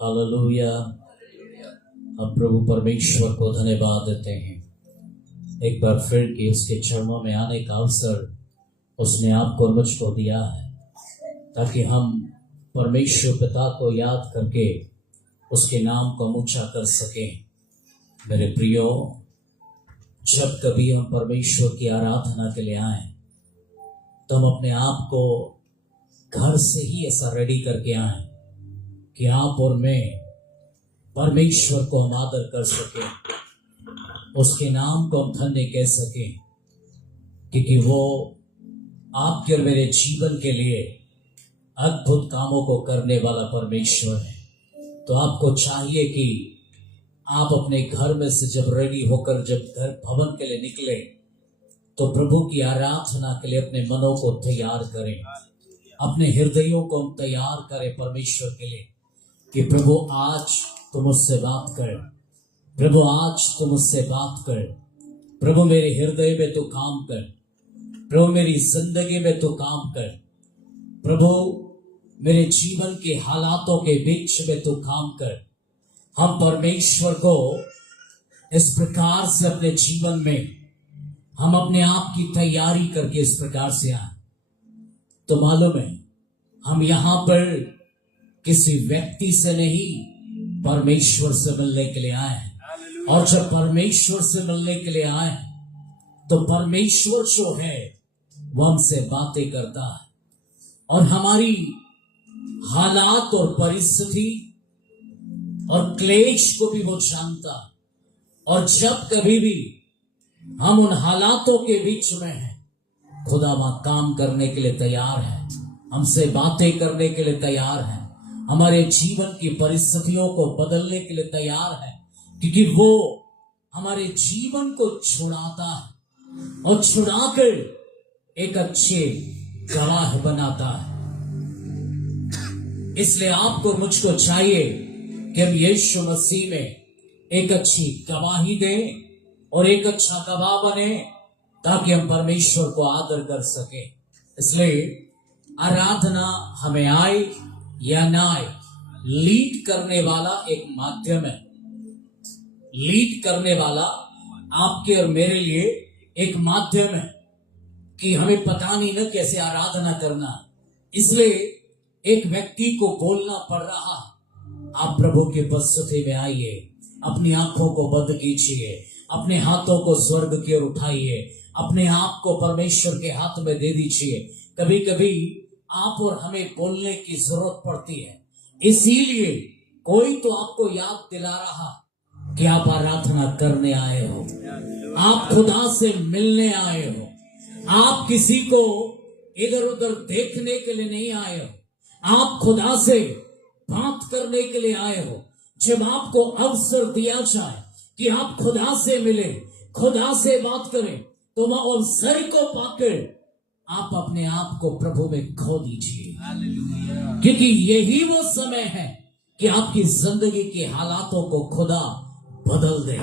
Hallelujah. हम प्रभु परमेश्वर को धन्यवाद देते हैं एक बार फिर कि उसके चरणों में आने का अवसर उसने आपको और मुझको दिया है, ताकि हम परमेश्वर पिता को याद करके उसके नाम को ऊंचा कर सकें। मेरे प्रियो, जब कभी हम परमेश्वर की आराधना के लिए आए तो हम अपने आप को घर से ही ऐसा रेडी करके आए कि आप और मैं परमेश्वर को हम आदर कर सकें, उसके नाम को हम धन्य कह सकें, क्योंकि वो आपके और मेरे जीवन के लिए अद्भुत कामों को करने वाला परमेश्वर है। तो आपको चाहिए कि आप अपने घर में से जब रेडी होकर जब घर भवन के लिए निकले तो प्रभु की आराधना के लिए अपने मनों को तैयार करें, अपने हृदयों को हम तैयार करें परमेश्वर के लिए कि प्रभु आज तुम मुझसे बात कर, प्रभु आज तुम मुझसे बात कर, प्रभु मेरे हृदय में तू काम कर, प्रभु मेरी जिंदगी में तू काम कर, प्रभु मेरे जीवन के हालातों के बीच में तू काम कर। हम परमेश्वर को इस प्रकार से अपने जीवन में हम अपने आप की तैयारी करके इस प्रकार से आए तो मालूम है हम यहां पर किसी व्यक्ति से नहीं परमेश्वर से मिलने के लिए आए हैं। और जब परमेश्वर से मिलने के लिए आए तो परमेश्वर जो है वो हमसे बातें करता है और हमारी हालात और परिस्थिति और क्लेश को भी वो जानता है। और जब कभी भी हम उन हालातों के बीच में हैं, खुदा वहां काम करने के लिए तैयार है, हमसे बातें करने के लिए तैयार है, हमारे जीवन की परिस्थितियों को बदलने के लिए तैयार है, क्योंकि वो हमारे जीवन को छुड़ाता है और छुड़ाकर एक अच्छे गवाह बनाता है। इसलिए आपको मुझको चाहिए कि हम यीशु मसीह में एक अच्छी गवाही दें और एक अच्छा गवाह बने, ताकि हम परमेश्वर को आदर कर सके। इसलिए आराधना हमें आए या ना आए, लीड करने वाला एक माध्यम है। लीड करने वाला आपके और मेरे लिए एक माध्यम है कि हमें पता नहीं ना कैसे आराधना करना, इसलिए एक व्यक्ति को बोलना पड़ रहा, आप प्रभु की उपस्थिति में आइए, अपनी आंखों को बंद कीजिए, अपने हाथों को स्वर्ग की ओर उठाइए, अपने आप को परमेश्वर के हाथ में दे दीजिए। कभी कभी आप और हमें बोलने की जरूरत पड़ती है, इसीलिए कोई तो आपको याद दिला रहा कि आप आराधना करने आए हो, आप खुदा से मिलने आए हो, आप किसी को इधर उधर देखने के लिए नहीं आए हो, आप खुदा से बात करने के लिए आए हो। जब आपको अवसर दिया जाए कि आप खुदा से मिले, खुदा से बात करें, तो वह अवसर को पाकर आप अपने आप को प्रभु में खो दीजिए, क्योंकि यही वो समय है कि आपकी जिंदगी के हालातों को खुदा बदल दे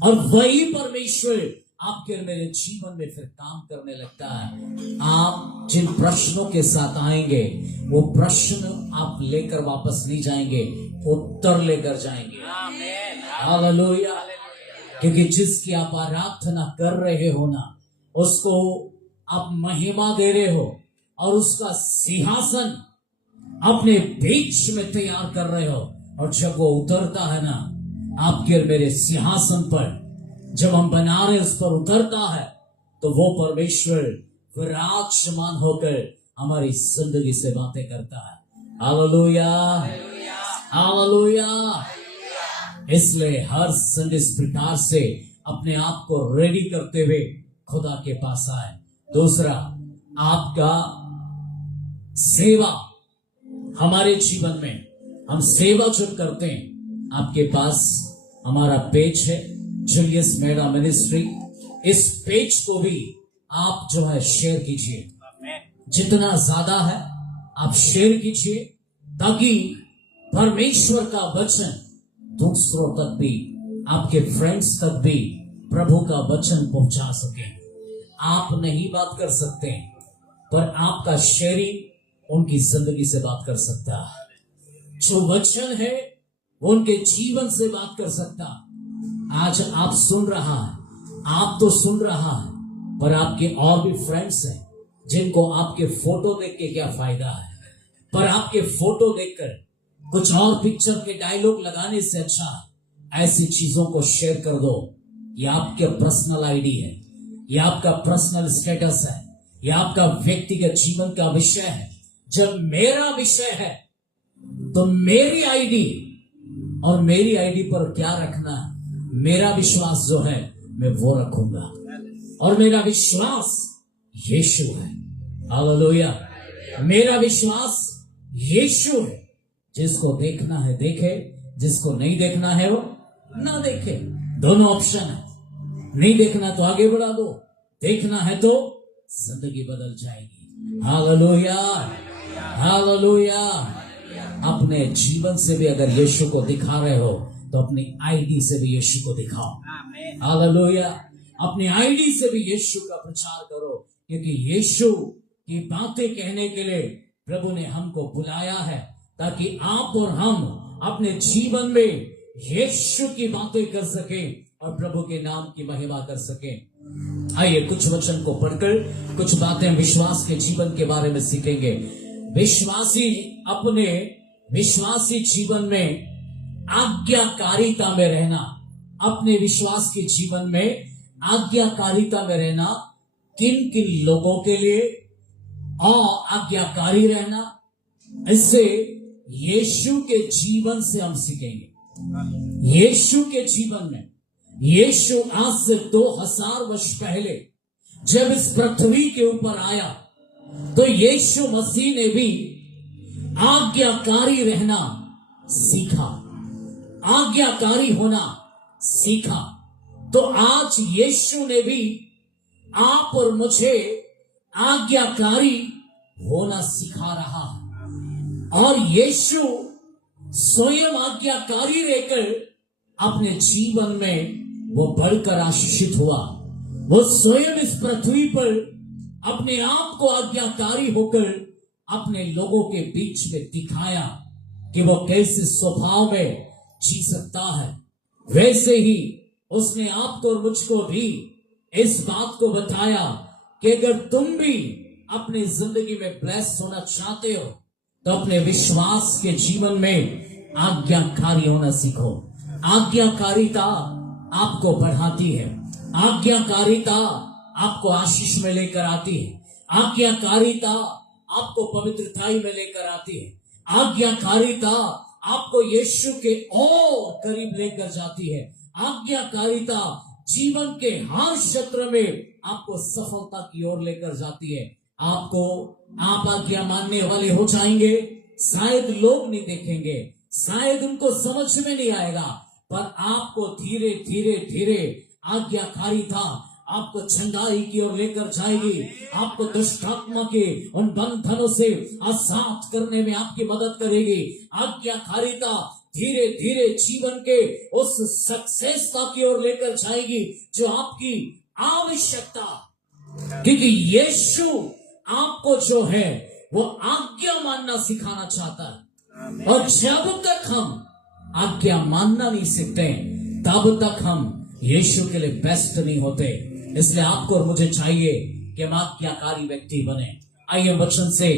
और वही परमेश्वर आपके और मेरे जीवन में फिर काम करने लगता है। आप जिन प्रश्नों के साथ आएंगे वो प्रश्न आप लेकर वापस नहीं जाएंगे, उत्तर लेकर जाएंगे। हालेलुया। क्योंकि जिसकी आप आराधना कर रहे हो ना, उसको आप महिमा दे रहे हो और उसका सिंहासन अपने बीच में तैयार कर रहे हो। और जब वो उतरता है ना आपके और मेरे सिंहासन पर, जब हम बना रहे उस पर उतरता है, तो वो परमेश्वर विराजमान होकर हमारी जिंदगी से बातें करता है। Hallelujah, hallelujah. इसलिए हर संडे इस प्रकार से अपने आप को रेडी करते हुए खुदा के पास आए। दूसरा, आपका सेवा हमारे जीवन में हम सेवा जो करते हैं, आपके पास हमारा पेज है जूलियस मेडा मिनिस्ट्री। इस पेज को भी आप जो है शेयर कीजिए, जितना ज्यादा है आप शेयर कीजिए, ताकि परमेश्वर का वचन दूसरों तक भी, आपके फ्रेंड्स तक भी प्रभु का वचन पहुंचा सके। आप नहीं बात कर सकते, पर आपका शेयरिंग उनकी जिंदगी से बात कर सकता है। जो वचन है वो उनके जीवन से बात कर सकता। आज आप सुन रहा है, आप तो सुन रहा है, पर आपके और भी फ्रेंड्स हैं जिनको आपके फोटो देख के क्या फायदा है। पर आपके फोटो देखकर कुछ और पिक्चर के डायलॉग लगाने से अच्छा ऐसी चीजों को शेयर कर दो। ये आपके पर्सनल आईडी है, ये आपका पर्सनल स्टेटस है, ये आपका व्यक्तिगत जीवन का विषय है। जब मेरा विषय है तो मेरी आईडी और मेरी आईडी पर क्या रखना है, मेरा विश्वास जो है मैं वो रखूंगा, और मेरा विश्वास यीशु है। हालेलुया। मेरा विश्वास यीशु है। जिसको देखना है देखे, जिसको नहीं देखना है वो ना देखे। दोनों ऑप्शन है। नहीं देखना तो आगे बढ़ा दो, देखना है तो जिंदगी बदल जाएगी। Hallelujah, hallelujah. अपने जीवन से भी अगर यीशु को दिखा रहे हो तो अपनी आईडी से भी यीशु को दिखाओ। हालेलुया। अपनी आईडी से भी यीशु का प्रचार करो, क्योंकि यीशु की बातें कहने के लिए प्रभु ने हमको बुलाया है, ताकि आप और हम अपने जीवन में यीशु की बातें कर सके और प्रभु के नाम की महिमा कर सके। आइए कुछ वचन को पढ़कर कुछ बातें विश्वास के जीवन के बारे में सीखेंगे। विश्वासी अपने विश्वासी जीवन में आज्ञाकारिता में रहना, अपने विश्वास के जीवन में आज्ञाकारिता में रहना, किन किन लोगों के लिए और आज्ञाकारी रहना, इससे यीशु के जीवन से हम सीखेंगे। यीशु के जीवन में, यीशु आज से 2000 वर्ष पहले जब इस पृथ्वी के ऊपर आया तो यीशु मसीह ने भी आज्ञाकारी रहना सीखा, आज्ञाकारी होना सीखा। तो आज यीशु ने भी आप और मुझे आज्ञाकारी होना सिखा रहा है, और यीशु स्वयं आज्ञाकारी रहकर अपने जीवन में वो बढ़कर आशीषित हुआ। वो स्वयं इस पृथ्वी पर अपने आप को आज्ञाकारी होकर अपने लोगों के बीच में दिखाया कि वो कैसे स्वभाव में जी सकता है। वैसे ही उसने आपको और मुझको भी इस बात को बताया कि अगर तुम भी अपनी जिंदगी में ब्लेस्ड होना चाहते हो तो अपने विश्वास के जीवन में आज्ञाकारी होना सीखो। आज्ञाकारिता आपको बढ़ाती है, आज्ञाकारिता आपको आशीष में लेकर आती है, आज्ञाकारिता आपको पवित्रताई में लेकर आती है, आज्ञाकारिता आपको यीशु के और करीब लेकर जाती है, आज्ञाकारिता जीवन के हर क्षेत्र में आपको सफलता की ओर लेकर जाती है। आप आज्ञा मानने वाले हो जाएंगे, शायद लोग नहीं देखेंगे, शायद उनको समझ में नहीं आएगा, पर आपको धीरे धीरे धीरे आज्ञाकारिता आपको चंगाई की ओर लेकर जाएगी, आपको दुष्टात्मा के उन बंधनों से आजाद करने में आपकी मदद करेगी। आज्ञाकारिता धीरे धीरे जीवन के उस सक्सेसता की ओर लेकर जाएगी जो आपकी आवश्यकता, क्योंकि यीशु आपको जो है वो आज्ञा मानना सिखाना चाहता है। और जब तक हम आज्ञा मानना नहीं सीखते तब तक हम यीशु के लिए बेस्ट नहीं होते। इसलिए आपको और मुझे चाहिए कि हम आज्ञाकारी व्यक्ति बने। आइए वचन से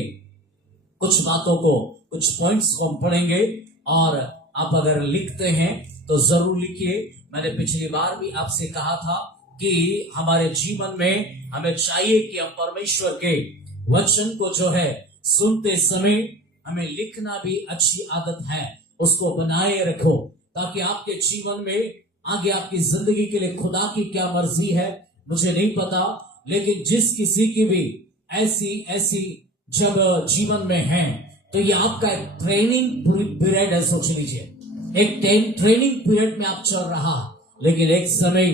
कुछ बातों को, कुछ पॉइंट्स को हम पढ़ेंगे, और आप अगर लिखते हैं तो जरूर लिखिए। मैंने पिछली बार भी आपसे कहा था कि हमारे जीवन में हमें चाहिए कि हम परमेश्वर के वचन को जो है सुनते समय हमें लिखना भी अच्छी आदत है, उसको बनाए रखो, ताकि आपके जीवन में आगे आपकी जिंदगी के लिए खुदा की क्या मर्जी है मुझे नहीं पता, लेकिन जिस किसी की भी ऐसी जब जीवन में है तो ये आपका एक ट्रेनिंग पीरियड है। सोच लीजिए, एक ट्रेनिंग पीरियड में आप चल रहा, लेकिन एक समय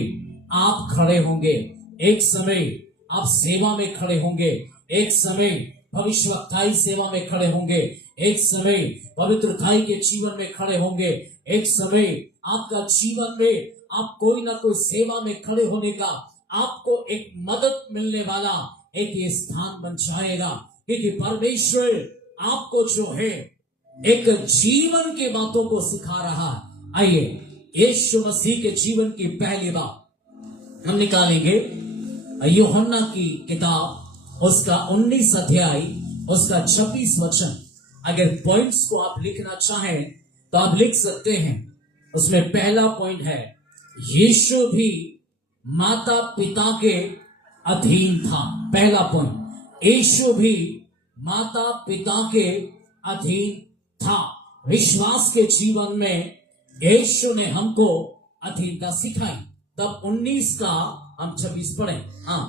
आप खड़े होंगे, एक समय आप सेवा में खड़े होंगे, एक समय भविष्यवक्ताई सेवा में खड़े होंगे, एक समय पवित्रताई के जीवन में खड़े होंगे, एक समय आपका जीवन में आप कोई ना कोई सेवा में खड़े होने का आपको एक मदद मिलने वाला एक ये स्थान बन जाएगा, क्योंकि परमेश्वर आपको जो है एक जीवन की बातों को सिखा रहा है। आइए यीशु मसीह के जीवन की पहली बात हम निकालेंगे यूहन्ना की किताब, उसका 19 अध्याय, उसका 26 वचन। अगर पॉइंट्स को आप लिखना चाहें तो आप लिख सकते हैं। उसमें पहला पॉइंट है, यीशु भी माता पिता के अधीन था। पहला पॉइंट, यीशु भी माता पिता के अधीन था। विश्वास के जीवन में यीशु ने हमको अधीनता सिखाई। तब 19 का हम 26 पढ़े। हाँ,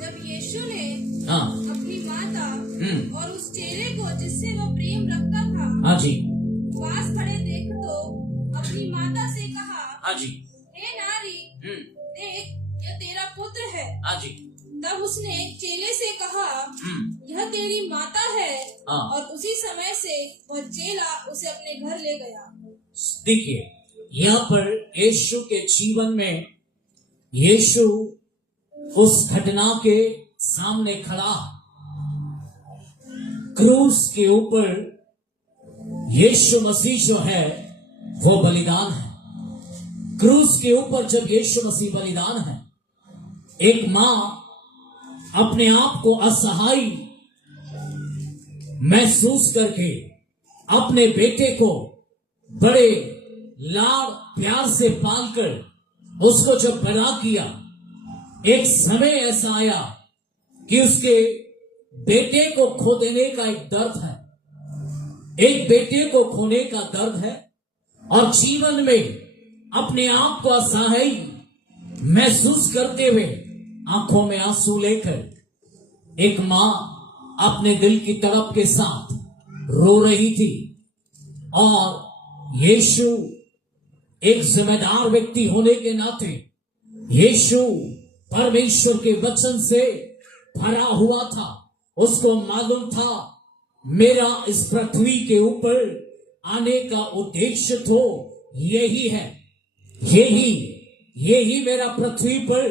जब यीशु ने हाँ, अपनी माता और उस चेले को जिससे वो प्रेम रखता था, हाँ जी, पास खड़े देख तो अपनी माता से कहा, हाँ जी, हे नारी, देख यह तेरा पुत्र है। हाँ जी। तब उसने चेले से कहा, यह तेरी माता है। हाँ। और उसी समय से वह चेला उसे अपने घर ले गया। देखिए यहाँ पर यीशु के जीवन में यीशु उस घटना के सामने खड़ा, क्रूस के ऊपर यीशु मसीह जो है वो बलिदान है। क्रूस के ऊपर जब यीशु मसीह बलिदान है, एक मां अपने आप को असहाय महसूस करके अपने बेटे को बड़े लाड़ प्यार से पालकर उसको जब बड़ा किया, एक समय ऐसा आया कि उसके बेटे को खो देने का एक दर्द है, एक बेटे को खोने का दर्द है, और जीवन में अपने आप को असहाय महसूस करते हुए आंखों में आंसू लेकर एक मां अपने दिल की तड़प के साथ रो रही थी। और यीशु एक जिम्मेदार व्यक्ति होने के नाते यीशु परमेश्वर के वचन से भरा हुआ था। उसको मालूम था मेरा इस पृथ्वी के ऊपर आने का उद्देश्य तो यही है, यही मेरा पृथ्वी पर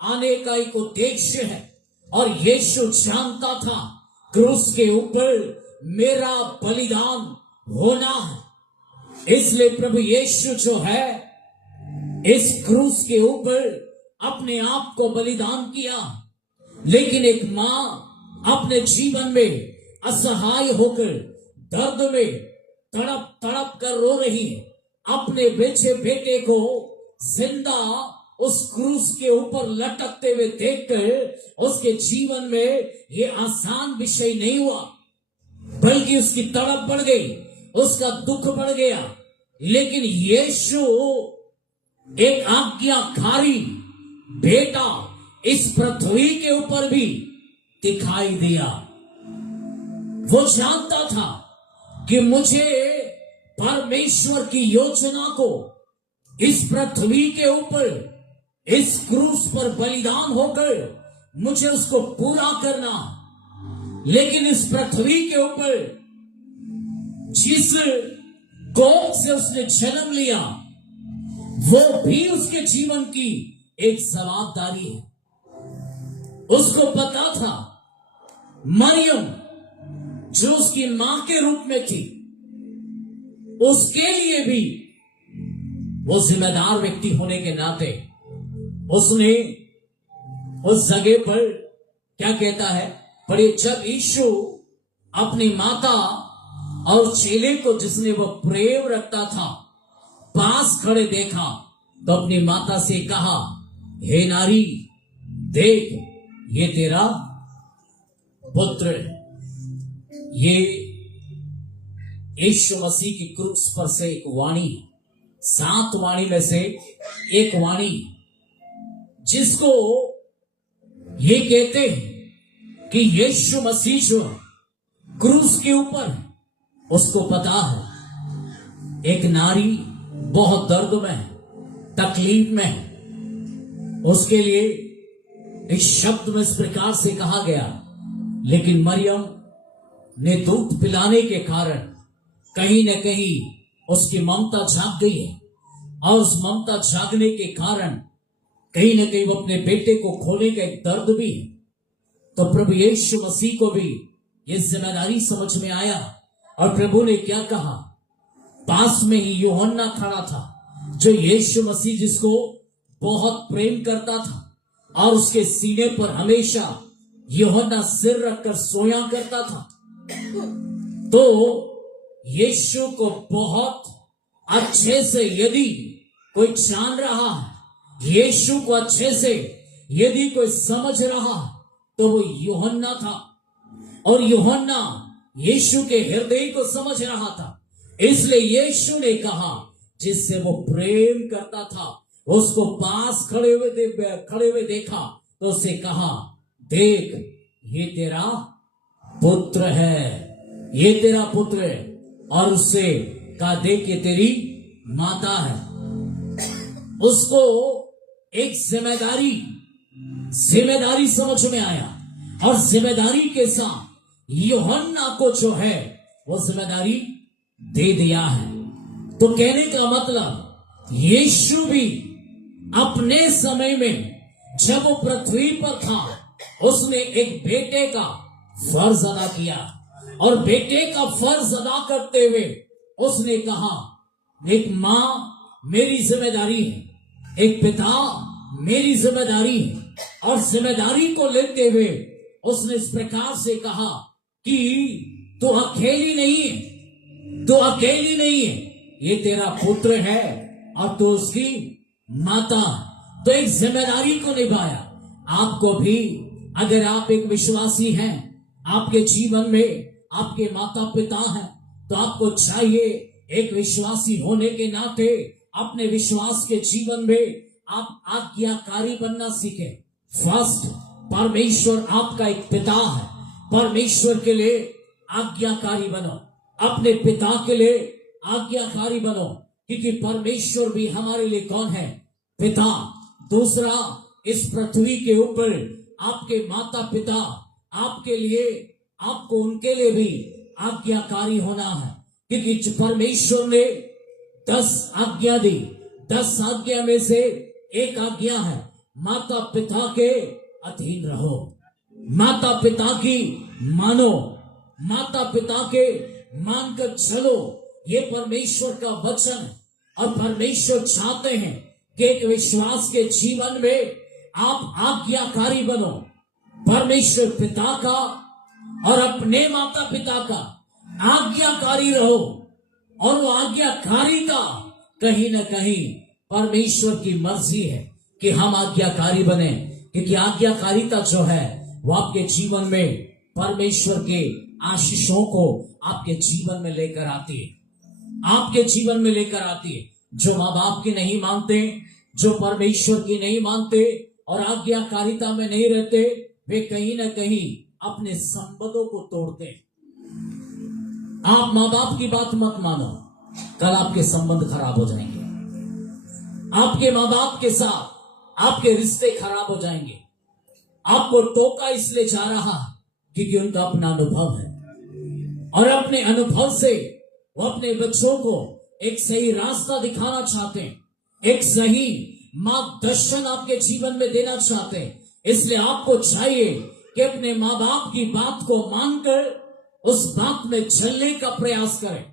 आने का एक उद्देश्य है। और यीशु जानता था क्रूस के ऊपर मेरा बलिदान होना है। इसलिए प्रभु यीशु जो है इस क्रूस के ऊपर अपने आप को बलिदान किया। लेकिन एक मां अपने जीवन में असहाय होकर दर्द में तड़प तड़प कर रो रही है, अपने बेटे को जिंदा उस क्रूस के ऊपर लटकते हुए देखकर उसके जीवन में ये आसान विषय नहीं हुआ, बल्कि उसकी तड़प बढ़ गई, उसका दुख बढ़ गया। लेकिन यीशु एक आज्ञाकारी बेटा इस पृथ्वी के ऊपर भी दिखाई दिया। वो जानता था कि मुझे परमेश्वर की योजना को इस पृथ्वी के ऊपर इस क्रूस पर बलिदान होकर मुझे उसको पूरा करना। लेकिन इस पृथ्वी के ऊपर जिस कोख से उसने जन्म लिया वो भी उसके जीवन की एक जवाबदारी है। उसको पता था मरियम जो उसकी मां के रूप में थी, उसके लिए भी वो जिम्मेदार व्यक्ति होने के नाते उसने उस जगह पर क्या कहता है, पर जब यीशु अपनी माता और चेले को जिसने वो प्रेम रखता था पास खड़े देखा तो अपनी माता से कहा, हे नारी, देख ये तेरा पुत्र है। ये यीशु मसीह की क्रूस पर से एक वाणी, 7 वाणी में से एक वाणी, जिसको ये कहते हैं कि यीशु मसीह जो क्रूस के ऊपर है, उसको पता है एक नारी बहुत दर्द में है, तकलीफ में है। उसके लिए इस शब्द में इस प्रकार से कहा गया, लेकिन मरियम ने दूध पिलाने के कारण कहीं न कहीं उसकी ममता जाग गई है, और उस ममता जागने के कारण कहीं न कहीं वो अपने बेटे को खोने का एक दर्द भी है। तो प्रभु यीशु मसीह को भी ये जिम्मेदारी समझ में आया और प्रभु ने क्या कहा? पास में ही यूहन्ना खड़ा था, जो यीशु मसीह जिसको बहुत प्रेम करता था और उसके सीने पर हमेशा यूहन्ना सिर रखकर सोया करता था। तो यीशु को बहुत अच्छे से यदि कोई जान रहा है, यीशु को अच्छे से यदि कोई समझ रहा है, तो वो यूहन्ना था। और यूहन्ना यीशु के हृदय को समझ रहा था। इसलिए यीशु ने कहा, जिससे वो प्रेम करता था, उसको पास खड़े हुए देखा तो उसे कहा, देख ये तेरा पुत्र है, ये तेरा पुत्र है। और उससे कहा, देख ये तेरी माता है। उसको एक जिम्मेदारी समझ में आया और जिम्मेदारी के साथ यूहन्ना को जो है वो जिम्मेदारी दे दिया है। तो कहने का मतलब, यीशु भी अपने समय में जब वो पृथ्वी पर था, उसने एक बेटे का फर्ज अदा किया। और बेटे का फर्ज अदा करते हुए उसने कहा, एक माँ मेरी जिम्मेदारी है, एक पिता मेरी जिम्मेदारी है। और जिम्मेदारी को लेते हुए उसने इस प्रकार से कहा कि तू अकेली नहीं है, ये तेरा पुत्र है और तू उसकी माता। तो एक जिम्मेदारी को निभाया। आपको भी, अगर आप एक विश्वासी हैं, आपके जीवन में आपके माता पिता हैं, तो आपको चाहिए एक विश्वासी होने के नाते अपने विश्वास के जीवन में आप आज्ञाकारी बनना सीखें। फर्स्ट, परमेश्वर आपका एक पिता है, परमेश्वर के लिए आज्ञाकारी बनो, अपने पिता के लिए आज्ञाकारी बनो, क्योंकि परमेश्वर भी हमारे लिए कौन है? पिता। दूसरा, इस पृथ्वी के ऊपर आपके माता पिता आपके लिए, आपको उनके लिए भी आज्ञाकारी होना है, क्योंकि परमेश्वर ने 10 आज्ञा दी। 10 आज्ञा में से एक आज्ञा है, माता पिता के अधीन रहो, माता पिता की मानो, माता पिता के मानकर चलो। ये परमेश्वर का वचन है। और परमेश्वर चाहते हैं कि एक विश्वास के जीवन में आप आज्ञाकारी बनो, परमेश्वर पिता का और अपने माता पिता का आज्ञाकारी रहो। और वो आज्ञाकारी का कहीं न कहीं परमेश्वर की मर्जी है कि हम आज्ञाकारी बने, क्योंकि आज्ञाकारिता जो है वो आपके जीवन में परमेश्वर के आशीषों को आपके जीवन में लेकर आती है, आपके जीवन में लेकर आती है। जो माँ बाप की नहीं मानते, जो परमेश्वर की नहीं मानते और आज्ञाकारिता में नहीं रहते, वे कहीं न कहीं अपने संबंधों को तोड़ते हैं। आप माँ बाप की बात मत मानो, कल आपके संबंध खराब हो जाएंगे। आपके माँ बाप के साथ आपके रिश्ते खराब हो जाएंगे। आपको टोका इसलिए जा रहा है क्योंकि उनका अपना अनुभव है, और अपने अनुभव से वो अपने बच्चों को एक सही रास्ता दिखाना चाहते हैं, एक सही मार्गदर्शन आपके जीवन में देना चाहते हैं। इसलिए आपको चाहिए कि अपने माँ बाप की बात को मानकर उस बात में चलने का प्रयास करें।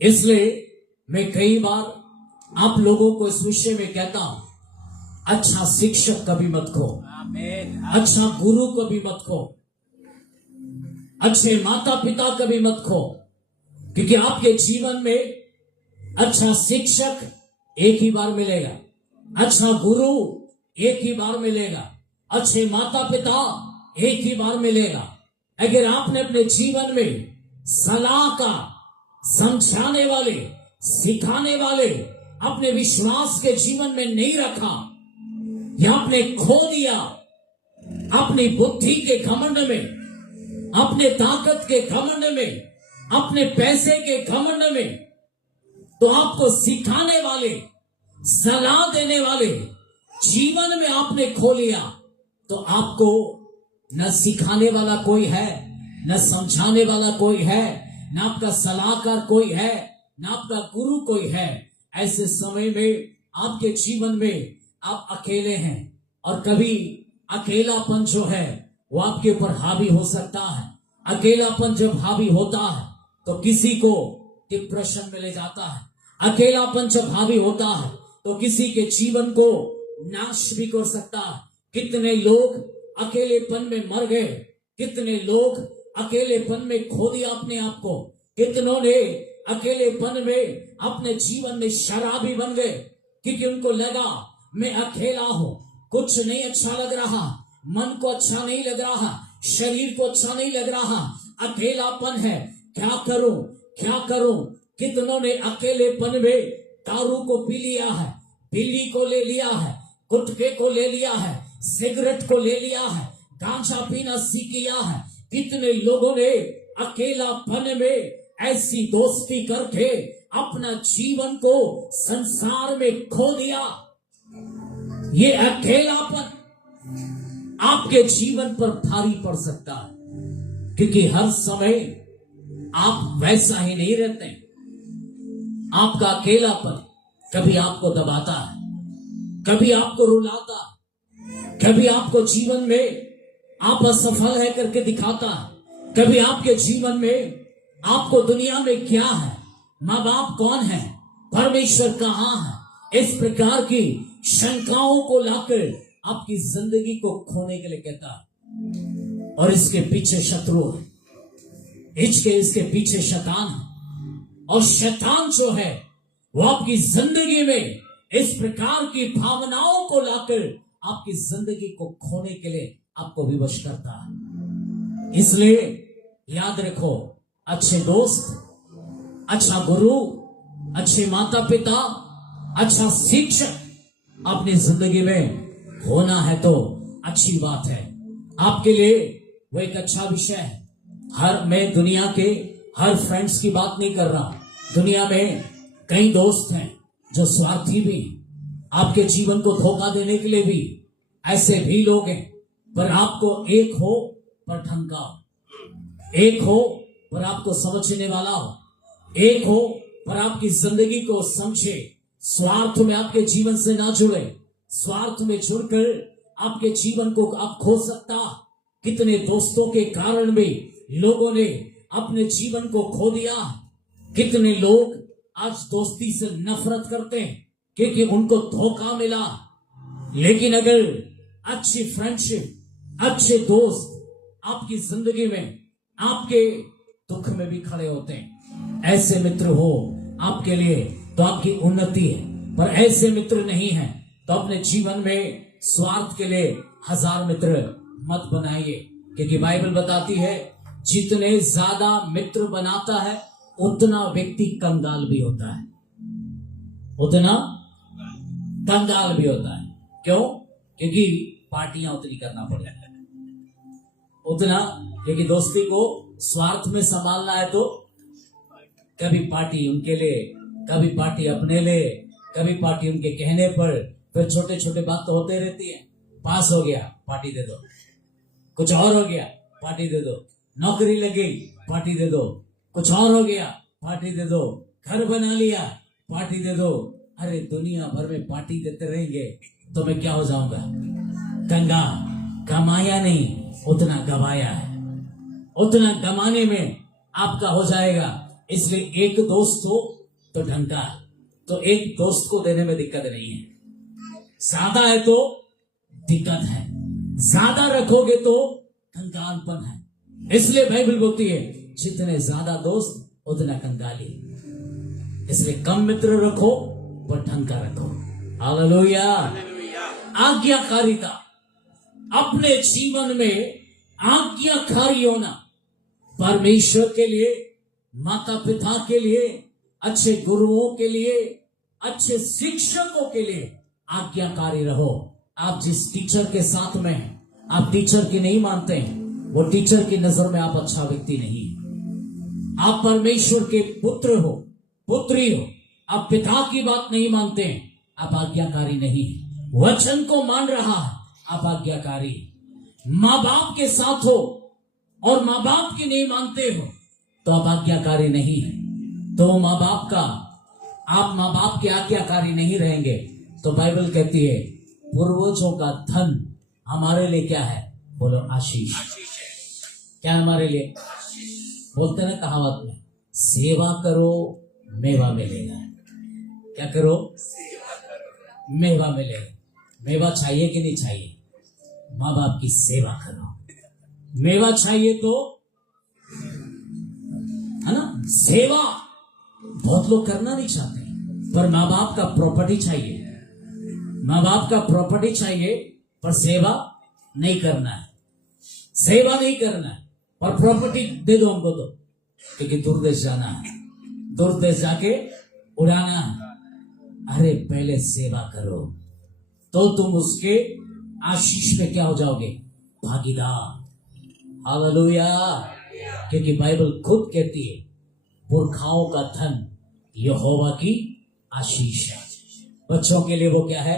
इसलिए मैं कई बार आप लोगों को इस विषय में कहता हूं, अच्छा शिक्षक कभी मत खो, अच्छा गुरु कभी मत खो, अच्छे माता पिता कभी मत खो, क्योंकि आपके जीवन में अच्छा शिक्षक एक ही बार मिलेगा, अच्छा गुरु एक ही बार मिलेगा, अच्छे माता पिता एक ही बार मिलेगा। अगर आपने अपने जीवन में सलाह का, समझाने वाले, सिखाने वाले अपने विश्वास के जीवन में नहीं रखा, या आपने खो दिया अपनी बुद्धि के घमंड में, अपने ताकत के घमंड में, अपने पैसे के घमंड में, तो आपको सिखाने वाले, सलाह देने वाले जीवन में आपने खो लिया, तो आपको न सिखाने वाला कोई है, न समझाने वाला कोई है, न आपका सलाहकार कोई है, न आपका गुरु कोई है। ऐसे समय में आपके जीवन में आप अकेले हैं, और कभी अकेलापन जो है वो आपके ऊपर हावी हो सकता है। अकेलापन जब हावी होता है तो किसी को डिप्रेशन में ले जाता है। अकेलापन जब हावी होता है तो किसी के जीवन को नाश भी कर सकता है। कितने लोग अकेलेपन में मर गए, कितने लोग अकेलेपन में खो दिया अपने आप को, कितनों ने अकेलेपन में अपने जीवन में शराबी बन गए क्योंकि उनको लगा मैं अकेला हूं, कुछ नहीं अच्छा लग रहा, मन को अच्छा नहीं लग रहा, शरीर को अच्छा नहीं लग रहा, अकेलापन है, क्या करूं क्या करूं। कितनों ने अकेलेपन में दारू को पी लिया है, बिल्ली को ले लिया है, गुटखे को ले लिया है, सिगरेट को ले लिया है, गांजा पीना सीख लिया है। कितने लोगों ने अकेलापन में ऐसी दोस्ती करके अपना जीवन को संसार में खो दिया। ये अकेलापन आपके जीवन पर भारी पड़ सकता है क्योंकि हर समय आप वैसा ही नहीं रहते। आपका अकेलापन कभी आपको दबाता है, कभी आपको रुलाता है, कभी आपको जीवन में आप असफल है करके दिखाता है, कभी आपके जीवन में आपको दुनिया में क्या है, माँ बाप कौन है, परमेश्वर कहाँ है, इस प्रकार की शंकाओं को लाकर आपकी जिंदगी को खोने के लिए कहता है। और इसके पीछे शत्रु है, इसके पीछे शैतान है। और शैतान जो है वो आपकी जिंदगी में इस प्रकार की भावनाओं को लाकर आपकी जिंदगी को खोने के लिए आपको विवश करता है। इसलिए याद रखो, अच्छे दोस्त, अच्छा गुरु, अच्छे माता पिता, अच्छा शिक्षक अपनी जिंदगी में होना है तो अच्छी बात है। आपके लिए वो एक अच्छा विषय है। मैं दुनिया के हर फ्रेंड्स की बात नहीं कर रहा। दुनिया में कई दोस्त हैं जो स्वार्थी भी, आपके जीवन को धोखा देने के लिए भी ऐसे भी लोग हैं। पर आपको एक हो पर ढंग का हो, एक हो पर आपको समझने वाला हो, एक हो पर आपकी जिंदगी को समझे, स्वार्थ में आपके जीवन से ना जुड़े। स्वार्थ में जुड़कर आपके जीवन को आप खो सकता। कितने दोस्तों के कारण भी लोगों ने अपने जीवन को खो दिया। कितने लोग आज दोस्ती से नफरत करते हैं क्योंकि उनको धोखा मिला। लेकिन अगर अच्छी फ्रेंडशिप, अच्छे दोस्त आपकी जिंदगी में आपके दुख में भी खड़े होते हैं, ऐसे मित्र हो आपके लिए तो आपकी उन्नति है। पर ऐसे मित्र नहीं है तो अपने जीवन में स्वार्थ के लिए 1000 मित्र मत बनाइए, क्योंकि बाइबल बताती है जितने ज्यादा मित्र बनाता है उतना व्यक्ति कंगाल भी होता है, उतना कंगाल भी होता है। क्यों? क्योंकि पार्टियां उतनी करना पड़ेगा, उतना, क्योंकि दोस्ती को स्वार्थ में संभालना है तो कभी पार्टी उनके लिए, कभी पार्टी अपने लिए, कभी पार्टी उनके कहने पर। फिर छोटे छोटे बात तो होते रहती है। पास हो गया पार्टी दे दो, कुछ और हो गया पार्टी दे दो, नौकरी लगी पार्टी दे दो, कुछ और हो गया पार्टी दे दो, घर बना लिया पार्टी दे दो। अरे दुनिया भर में पार्टी देते रहेंगे तो मैं क्या हो जाऊंगा? कंगाल। कमाया नहीं, उतना गवाया है, उतना गमाने में आपका हो जाएगा। इसलिए एक दोस्त हो तो ढंग का, तो एक दोस्त को देने में दिक्कत नहीं है। ज्यादा है तो दिक्कत है, ज्यादा रखोगे तो कंगालपन है। इसलिए बाइबल बोलती है जितने ज्यादा दोस्त उतना कंगाली। इसलिए कम मित्र रखो पर ढंग का रखो। हालेलुया। आज्ञाकारिता, अपने जीवन में आज्ञाकारी होना, परमेश्वर के लिए, माता पिता के लिए, अच्छे गुरुओं के लिए, अच्छे शिक्षकों के लिए आज्ञाकारी रहो। आप जिस टीचर के साथ में हैं, आप टीचर की नहीं मानते हैं, वो टीचर की नजर में आप अच्छा व्यक्ति नहीं। आप परमेश्वर के पुत्र हो, पुत्री हो, आप पिता की बात नहीं मानते हैं, आप आज्ञाकारी नहीं। वचन को मान रहा है, आप आज्ञाकारी। माँ बाप के साथ हो और माँ बाप की नहीं मानते हो तो आप आज्ञाकारी नहीं है। तो माँ बाप का, आप माँ बाप के आज्ञाकारी नहीं रहेंगे तो बाइबल कहती है पूर्वजों का धन हमारे लिए क्या है? बोलो आशीष। क्या हमारे लिए? बोलते ना कहावत में, सेवा करो, मेवा मिलेगा। क्या करो? मेवा मिलेगा। मेवा चाहिए कि नहीं चाहिए? माँ बाप की सेवा करो। मेवा चाहिए तो, है ना, सेवा बहुत लोग करना नहीं चाहते, पर माँ बाप का प्रॉपर्टी चाहिए। माँ बाप का प्रॉपर्टी चाहिए, पर सेवा नहीं करना है। सेवा नहीं करना है, पर प्रॉपर्टी दे दो हमको तो, क्योंकि दूर देश जाना है, दूर देश जाके उड़ाना है। अरे पहले सेवा करो, तो तुम उसके आशीष में क्या हो जाओगे? भागीदार। हालेलुया। क्योंकि बाइबल खुद कहती है, पुरखाओं का धन यहोवा की आशीष है। बच्चों के लिए वो क्या है?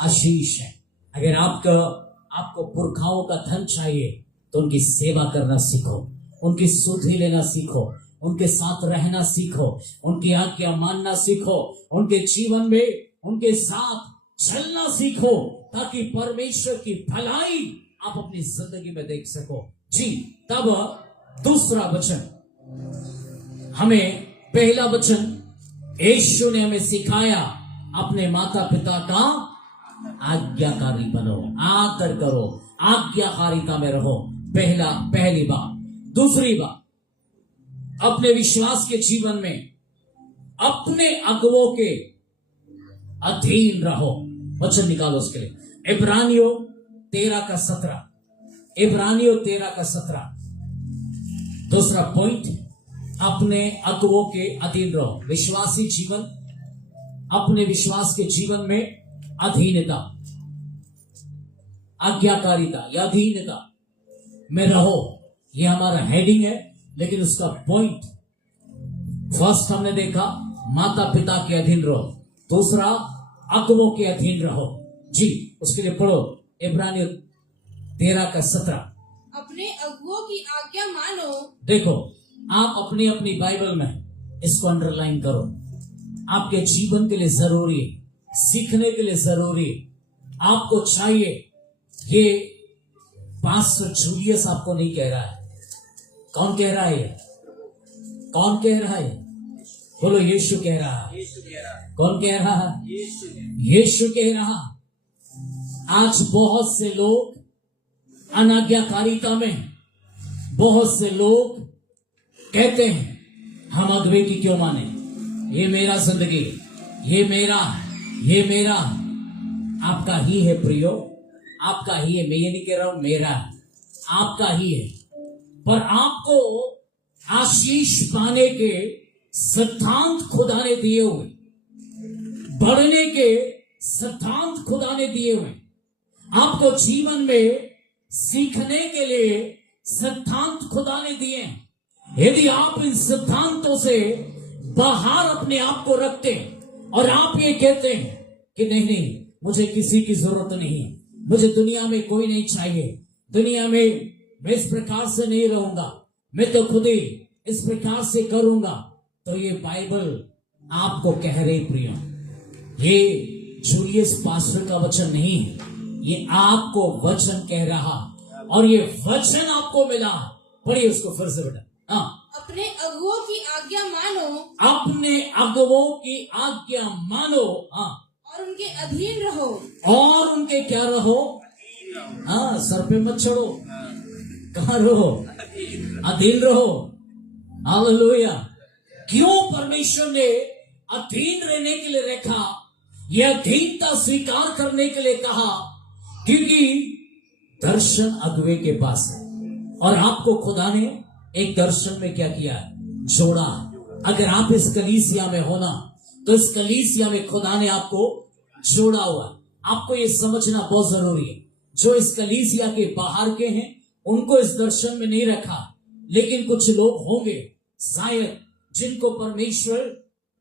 आशीष है। अगर आपको पुरखाओं का धन चाहिए, तो उनकी सेवा करना सीखो, उनकी सुधि लेना सीखो, उनके साथ रहना सीखो, उनकी आज्ञा मानना सीखो, उनके जीवन में उनके साथ चलना सीखो, ताकि परमेश्वर की भलाई आप अपनी जिंदगी में देख सको। जी, तब दूसरा वचन, हमें पहला वचन यीशु ने हमें सिखाया, अपने माता पिता का आज्ञाकारी बनो, आदर करो, आज्ञाकारिता में रहो। पहली बात। दूसरी बात, अपने विश्वास के जीवन में अपने अगुवों के अधीन रहो। वचन निकालो उसके लिए, इब्रानियों 13:17। इब्रानियों 13:17। दूसरा पॉइंट, अपने अगुवों के अधीन रहो। विश्वासी जीवन, अपने विश्वास के जीवन में अधीनता, आज्ञाकारिता या अधीनता में रहो। यह हमारा हेडिंग है, लेकिन उसका पॉइंट, फर्स्ट हमने देखा माता पिता के अधीन रहो, दूसरा अगुवों के अधीन रहो। जी, उसके लिए पढ़ो इब्रानियों 13:17। अपने अगुवों की आज्ञा मानो। देखो, आप अपनी अपनी बाइबल में इसको अंडरलाइन करो। आपके जीवन के लिए जरूरी है, सीखने के लिए जरूरी है। आपको चाहिए, ये पास्टर जूलियस आपको नहीं कह रहा है। कौन कह रहा है? कौन कह रहा है? बोलो, यीशु कह रहा है। कौन कह रहा है? यीशु कह रहा। आज बहुत से लोग अनाज्ञाकारिता में, बहुत से लोग कहते हैं, हम अगुवे की क्यों माने? ये मेरा जिंदगी, ये मेरा। आपका ही है प्रियो, आपका ही है। मैं ये नहीं कह रहा हूं मेरा, आपका ही है। पर आपको आशीष पाने के सिद्धांत खुदा ने दिए हुए, बढ़ने के सिद्धांत खुदा ने दिए हुए, आपको जीवन में सीखने के लिए सिद्धांत खुदा ने दिए हैं। यदि आप इन सिद्धांतों से बाहर अपने आप को रखते हैं और आप ये कहते हैं कि नहीं, मुझे किसी की जरूरत नहीं, मुझे दुनिया में कोई नहीं चाहिए, दुनिया में मैं इस प्रकार से नहीं रहूंगा, मैं तो खुद ही इस प्रकार से करूंगा, तो ये बाइबल आपको कह रही प्रिय, ये जूलियस पास्टर का वचन नहीं, ये आपको वचन कह रहा, और ये वचन आपको मिला। पढ़िए उसको फिर से बेटा। हाँ, अपने अगुवों की आज्ञा मानो। अपने अगुवों की आज्ञा मानो। हाँ, और उनके अधीन रहो। और उनके क्या रहो? हाँ, सर पे मत चढ़ो, कहाँ रहो? अधीन रहो। हालेलुया। क्यों परमेश्वर ने अधीन रहने के लिए रखा? यह अधीनता स्वीकार करने के लिए कहा, क्योंकि दर्शन अगुवे के पास है, और आपको खुदा ने एक दर्शन में क्या किया? जोड़ा। अगर आप इस कलीसिया में होना, तो इस कलीसिया में खुदा ने आपको जोड़ा हुआ। आपको ये समझना बहुत जरूरी है। जो इस कलीसिया के बाहर के हैं, उनको इस दर्शन में नहीं रखा, लेकिन कुछ लोग होंगे शायद जिनको परमेश्वर,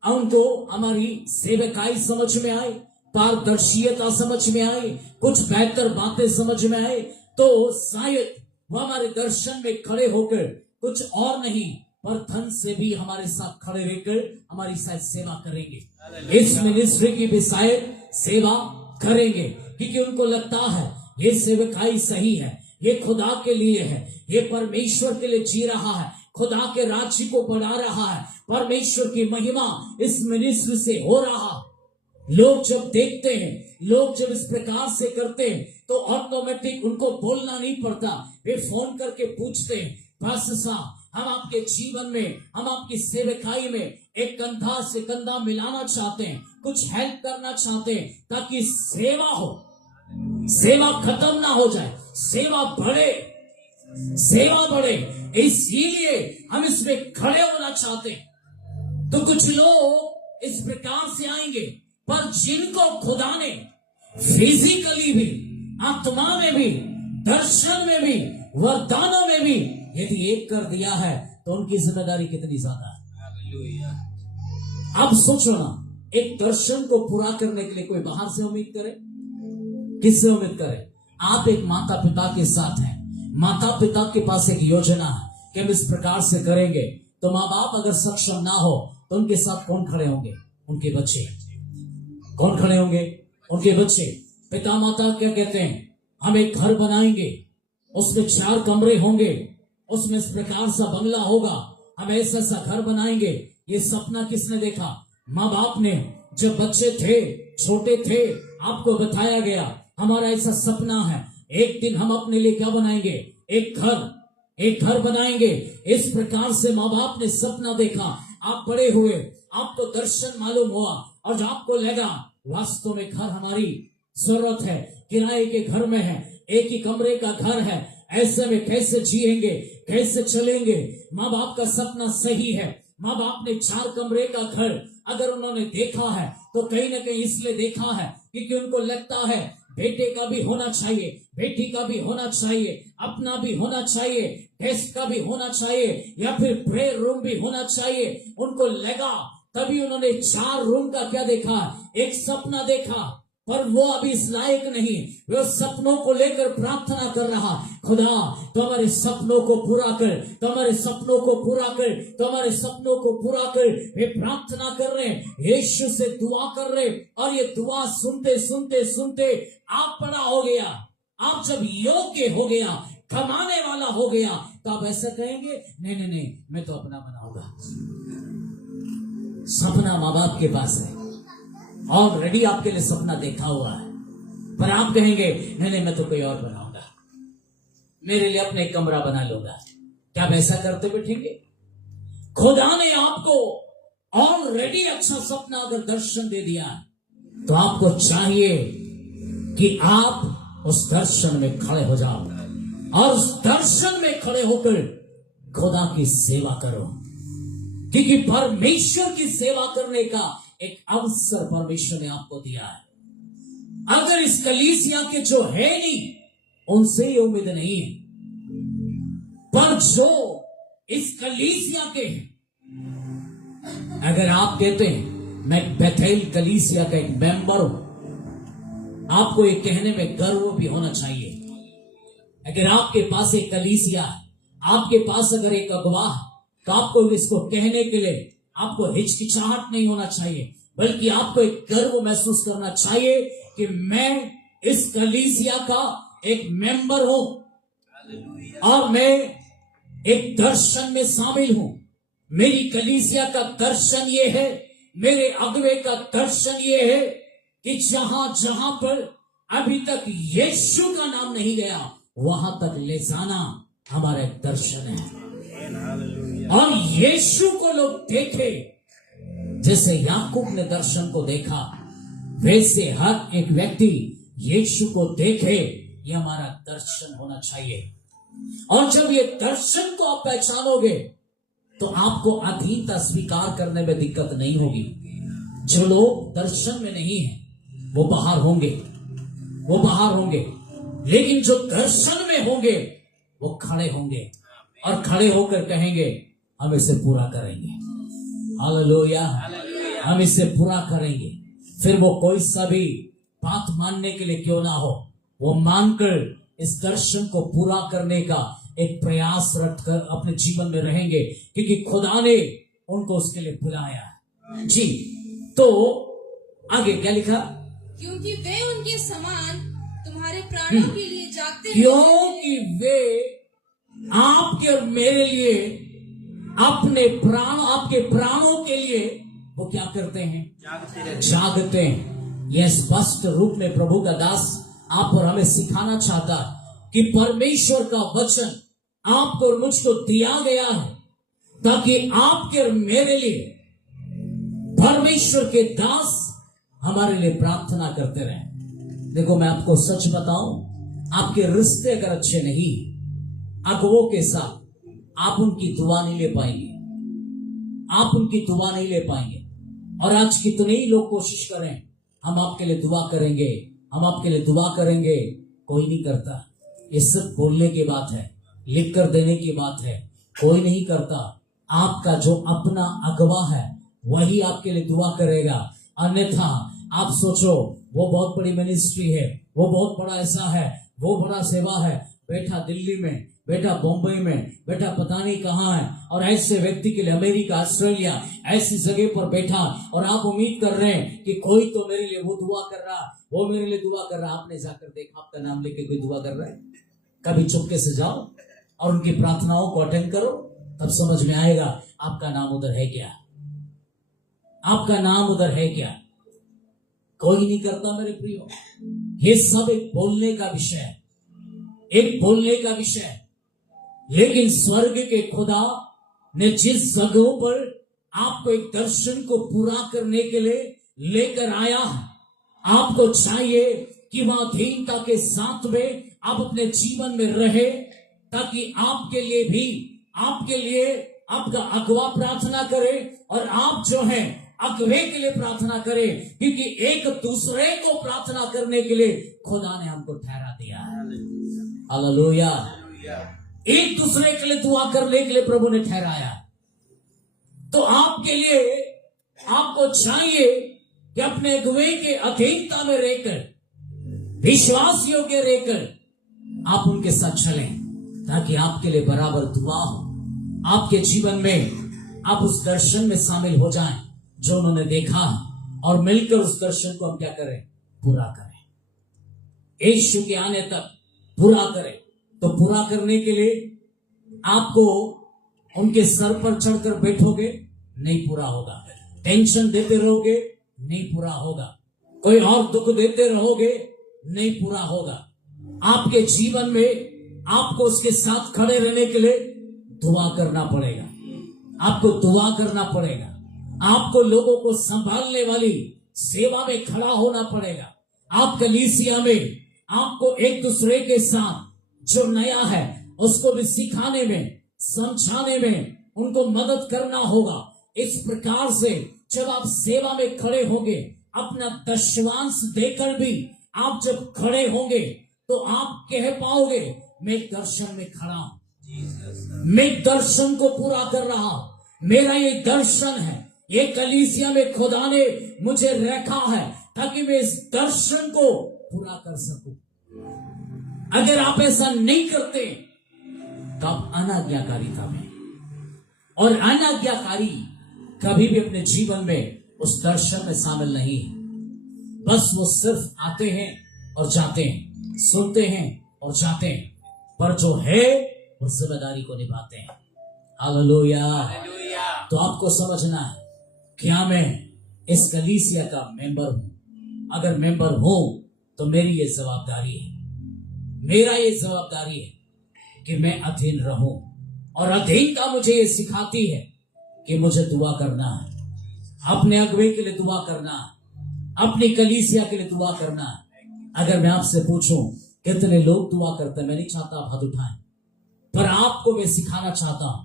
उनको हमारी सेवकाई समझ में आए, पारदर्शिता समझ में आए, कुछ बेहतर बातें समझ में आए, तो शायद वो हमारे दर्शन में खड़े होकर कुछ और नहीं, पर धन से भी हमारे साथ खड़े रहकर हमारी शायद सेवा करेंगे। इस मिनिस्ट्री की भी शायद सेवा करेंगे, क्योंकि उनको लगता है ये सेवकाई सही है, ये खुदा के लिए है, ये परमेश्वर के लिए जी रहा है, खुदा के राज्य को बढ़ा रहा है। परमेश्वर की महिमा इस मिनिस्ट्री से हो रहा। लोग जब देखते हैं, लोग जब इस प्रकार से करते हैं, तो ऑटोमेटिक उनको बोलना नहीं पड़ता। वे फोन करके पूछते हैं, पास्टर साहब, हम आपके जीवन में, हम आपकी सेवकाई में एक कंधा से कंधा मिलाना चाहते हैं, कुछ हेल्प करना चाहते हैं, ताकि सेवा हो, सेवा खत्म ना हो जाए, सेवा बढ़े, सेवा बढ़े। इसीलिए हम इसमें खड़े होना चाहते हैं। तो कुछ लोग इस प्रकार से आएंगे, पर जिनको खुदा ने फिजिकली भी, आत्मा में भी, दर्शन में भी, वरदानों में भी यदि एक कर दिया है, तो उनकी जिम्मेदारी कितनी ज्यादा है। अब सोचो ना, एक दर्शन को पूरा करने के लिए कोई बाहर से उम्मीद करे? किससे उम्मीद करे? आप एक माता पिता के साथ हैं, माता पिता के पास एक योजना है कि हम इस प्रकार से करेंगे, तो माँ बाप अगर सक्षम ना हो तो उनके साथ कौन खड़े होंगे? उनके बच्चे। कौन खड़े होंगे? उनके बच्चे। पिता माता क्या कहते हैं? हम एक घर बनाएंगे, उसमें 4 कमरे होंगे, उसमें इस प्रकार सा बंगला होगा, हम ऐसा सा घर बनाएंगे। ये सपना किसने देखा? माँ बाप ने। जब बच्चे थे, छोटे थे, आपको बताया गया हमारा ऐसा सपना है, एक दिन हम अपने लिए क्या बनाएंगे? एक घर बनाएंगे। इस प्रकार से माँ बाप ने सपना देखा, आप बड़े हुए, आपको दर्शन मालूम हुआ, और जब आपको लगा वास्तव में घर हमारी जरूरत है, किराए के घर में है, एक ही कमरे का घर है, ऐसे में कैसे जिएंगे, कैसे चलेंगे? माँ बाप का सपना सही है। माँ बाप ने 4 कमरे का घर अगर उन्होंने देखा है, तो कहीं ना कहीं इसलिए देखा है क्योंकि उनको लगता है बेटे का भी होना चाहिए, बेटी का भी होना चाहिए, अपना भी होना चाहिए, गेस्ट का भी होना चाहिए, या फिर प्रेयर रूम भी होना चाहिए। उनको लगा, तभी उन्होंने 4 रूम का क्या देखा? एक सपना देखा। पर वो अभी इस लायक नहीं, वो सपनों को लेकर प्रार्थना कर रहा, खुदा तो हमारे सपनों को पूरा कर, तो हमारे सपनों को पूरा कर, तो हमारे सपनों को पूरा कर। वे प्रार्थना कर रहे, यीशु से दुआ कर रहे, और ये दुआ सुनते सुनते सुनते आप बड़ा हो गया। आप जब योग्य हो गया, कमाने वाला हो गया, तो आप ऐसा कहेंगे, नहीं, मैं तो अपना बनाऊंगा। सपना माँ बाप के पास है, ऑलरेडी आपके लिए सपना देखा हुआ है, पर आप कहेंगे नहीं, मैं तो कोई और बनाऊंगा, मेरे लिए अपना एक कमरा बना लूंगा। क्या आप ऐसा करते बैठेंगे? खुदा ने आपको ऑलरेडी अच्छा सपना अगर दर्शन दे दिया, तो आपको चाहिए कि आप उस दर्शन में खड़े हो जाओ, और उस दर्शन में खड़े होकर खुदा की सेवा करो, क्योंकि परमेश्वर की सेवा करने का एक अवसर परमेश्वर ने आपको दिया है। अगर इस कलीसिया के जो है नहीं, उनसे ये उम्मीद नहीं है, पर जो इस कलीसिया के हैं, अगर आप कहते हैं मैं बेथेल कलीसिया का एक मेंबर हूं, आपको ये कहने में गर्व भी होना चाहिए। अगर आपके पास एक कलीसिया है, आपके पास अगर एक अगवा है, तो आपको इसको कहने के लिए आपको हिचकिचाहट नहीं होना चाहिए, बल्कि आपको एक गर्व महसूस करना चाहिए कि मैं इस कलीसिया का एक मेंबर हूं, और मैं एक दर्शन में शामिल हूं। मेरी कलीसिया का दर्शन ये है, मेरे अगुवे का दर्शन ये है कि जहां जहां पर अभी तक यीशु का नाम नहीं गया, वहां तक ले जाना हमारा एक दर्शन है। और यीशु को लोग देखे, जैसे याकूब ने दर्शन को देखा, वैसे हर एक व्यक्ति यीशु को देखे। ये हमारा दर्शन होना चाहिए। और जब ये दर्शन को आप पहचानोगे, तो आपको अधीनता स्वीकार करने में दिक्कत नहीं होगी। जो लोग दर्शन में नहीं है, वो बाहर होंगे, लेकिन जो दर्शन में होंगे, वो खड़े होंगे, और खड़े होकर कहेंगे हम इसे पूरा करेंगे। हालेलुया, हम इसे पूरा करेंगे। फिर वो कोई सा भी बात मानने के लिए क्यों ना हो, वो मानकर इस दर्शन को पूरा करने का एक प्रयास रखकर अपने जीवन में रहेंगे, क्योंकि खुदा ने उनको उसके लिए बुलाया है। जी, तो आगे क्या लिखा? क्योंकि वे उनके समान तुम्हारे प्राणों के लिए जागते हैं। क्योंकि वे आपके और मेरे लिए अपने प्राण, आपके प्राणों के लिए वो क्या करते हैं? जागते हैं। यह स्पष्ट रूप में प्रभु का दास आप और हमें सिखाना चाहता है कि परमेश्वर का वचन आपको और मुझको दिया गया है ताकि आपके और मेरे लिए परमेश्वर के दास हमारे लिए प्रार्थना करते रहे। देखो, मैं आपको सच बताऊं, आपके रिश्ते अगर अच्छे नहीं, अगुवों के साथ आप उनकी दुआ नहीं ले पाएंगे, आप उनकी दुआ नहीं ले पाएंगे। और आज कितने ही लोग कोशिश करें, हम आपके लिए दुआ करेंगे, हम आपके लिए दुआ करेंगे, कोई नहीं करता। ये सिर्फ बोलने की बात है, लिख कर देने की बात है, कोई नहीं करता। आपका जो अपना अगवा है वही आपके लिए दुआ करेगा। अन्यथा आप सोचो वो बहुत बड़ी मिनिस्ट्री है, वो बहुत बड़ा ऐसा है, वो बड़ा सेवा है, बैठा दिल्ली में, बैठा बॉम्बे में, बैठा पता नहीं कहाँ है, और ऐसे व्यक्ति के लिए अमेरिका, ऑस्ट्रेलिया ऐसी जगह पर बैठा, और आप उम्मीद कर रहे हैं कि कोई तो मेरे लिए वो दुआ कर रहा, वो मेरे लिए दुआ कर रहा। आपने जाकर देखा आपका नाम लेके कोई दुआ कर रहा है? कभी चुपके से जाओ और उनकी प्रार्थनाओं को अटेंड करो, तब समझ में आएगा आपका नाम उधर है क्या, आपका नाम उधर है क्या। कोई नहीं करता मेरे प्रियो। ये सब एक बोलने का विषय है, एक बोलने का विषय है। लेकिन स्वर्ग के खुदा ने जिस जगहों पर आपको एक दर्शन को पूरा करने के लिए लेकर आया है, आपको चाहिए कि वह अधीनता के साथ में आप अपने जीवन में रहे, ताकि आपके लिए भी, आपके लिए आपका अगवा प्रार्थना करे और आप जो है अगवे के लिए प्रार्थना करे, क्योंकि एक दूसरे को प्रार्थना करने के लिए खुदा ने हमको ठहरा दिया है। हालेलुया। एक दूसरे के लिए दुआ करने के लिए प्रभु ने ठहराया। तो आपके लिए, आपको चाहिए कि अपने अगुवे के अधीनता में रहकर, विश्वास योग्य रहकर आप उनके साथ चलें, ताकि आपके लिए बराबर दुआ हो। आपके जीवन में आप उस दर्शन में शामिल हो जाएं जो उन्होंने देखा, और मिलकर उस दर्शन को हम क्या करें? पूरा करें। यीशु के आने तक पूरा करें। तो पूरा करने के लिए आपको उनके सर पर चढ़कर बैठोगे, नहीं पूरा होगा। टेंशन देते रहोगे, नहीं पूरा होगा। कोई और दुख देते रहोगे, नहीं पूरा होगा। आपके जीवन में आपको उसके साथ खड़े रहने के लिए दुआ करना पड़ेगा, आपको दुआ करना पड़ेगा, आपको लोगों को संभालने वाली सेवा में खड़ा होना पड़ेगा। आप कलीसिया में आपको एक दूसरे के साथ जो नया है उसको भी सिखाने में, समझाने में उनको मदद करना होगा। इस प्रकार से जब आप सेवा में खड़े होंगे, अपना दशवांश देकर भी आप जब खड़े होंगे, तो आप कह पाओगे मैं दर्शन में खड़ा हूं, मैं दर्शन को पूरा कर रहा हूं, मेरा ये दर्शन है, ये कलीसिया में खुदा ने मुझे रखा है ताकि मैं इस दर्शन को पूरा कर सकूं। अगर आप ऐसा नहीं करते तो आप अनाज्ञाकारिता में, और अनाज्ञाकारी कभी भी अपने जीवन में उस दर्शन में शामिल नहीं है। बस वो सिर्फ आते हैं और जाते हैं, सुनते हैं और जाते हैं, पर जो है वो जिम्मेदारी को निभाते हैं। हालेलुया। तो आपको समझना है, क्या मैं इस कलीसिया का मेंबर हूं? अगर मेंबर हूं तो मेरी ये जवाबदारी है, मेरा ये जवाबदारी है कि मैं अधीन रहूं। और अधीनता मुझे ये सिखाती है कि मुझे दुआ करना है, अपने अगुवे के लिए दुआ करना है, अपनी कलीसिया के लिए दुआ करना है। अगर मैं आपसे पूछूं कितने लोग दुआ करते हैं, मैं नहीं चाहता आप हाथ उठाएं, पर आपको मैं सिखाना चाहता हूं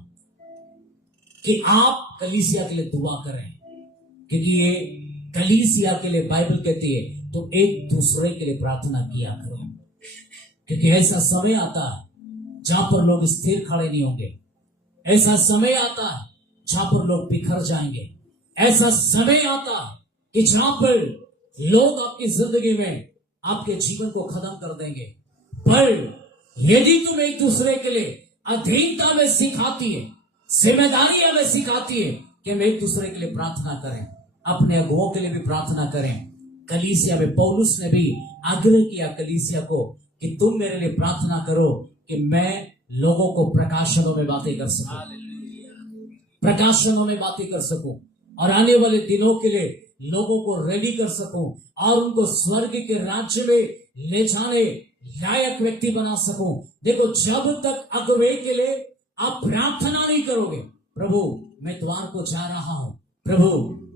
कि आप कलीसिया के लिए दुआ करें, क्योंकि ये कलीसिया के लिए बाइबल कहती है तो एक दूसरे के लिए प्रार्थना किया करो। क्योंकि ऐसा समय आता है जहां पर लोग स्थिर खड़े नहीं होंगे, ऐसा समय आता है जहां पर लोग बिखर जाएंगे, ऐसा समय आता है कि जहां पर लोग आपकी जिंदगी में आपके जीवन को खत्म कर देंगे। पर यदि तुम एक दूसरे के लिए अधीनता में सिखाती है, जिम्मेदारी हमें सिखाती है कि हम एक दूसरे के लिए प्रार्थना करें, अपने अगुवों के लिए भी प्रार्थना करें। कलीसिया में पौलुस ने भी आग्रह किया कलीसिया को कि तुम मेरे लिए प्रार्थना करो कि मैं लोगों को प्रकाशनों में बातें कर सकूं। प्रकाशनों में बातें कर सकूं और आने वाले दिनों के लिए लोगों को रेडी कर सकूं और उनको स्वर्ग के राज्य में ले जाने लायक व्यक्ति बना सकूं। देखो, जब तक अगुवे के लिए आप प्रार्थना नहीं करोगे, प्रभु मैं द्वार को जा रहा हूं, प्रभु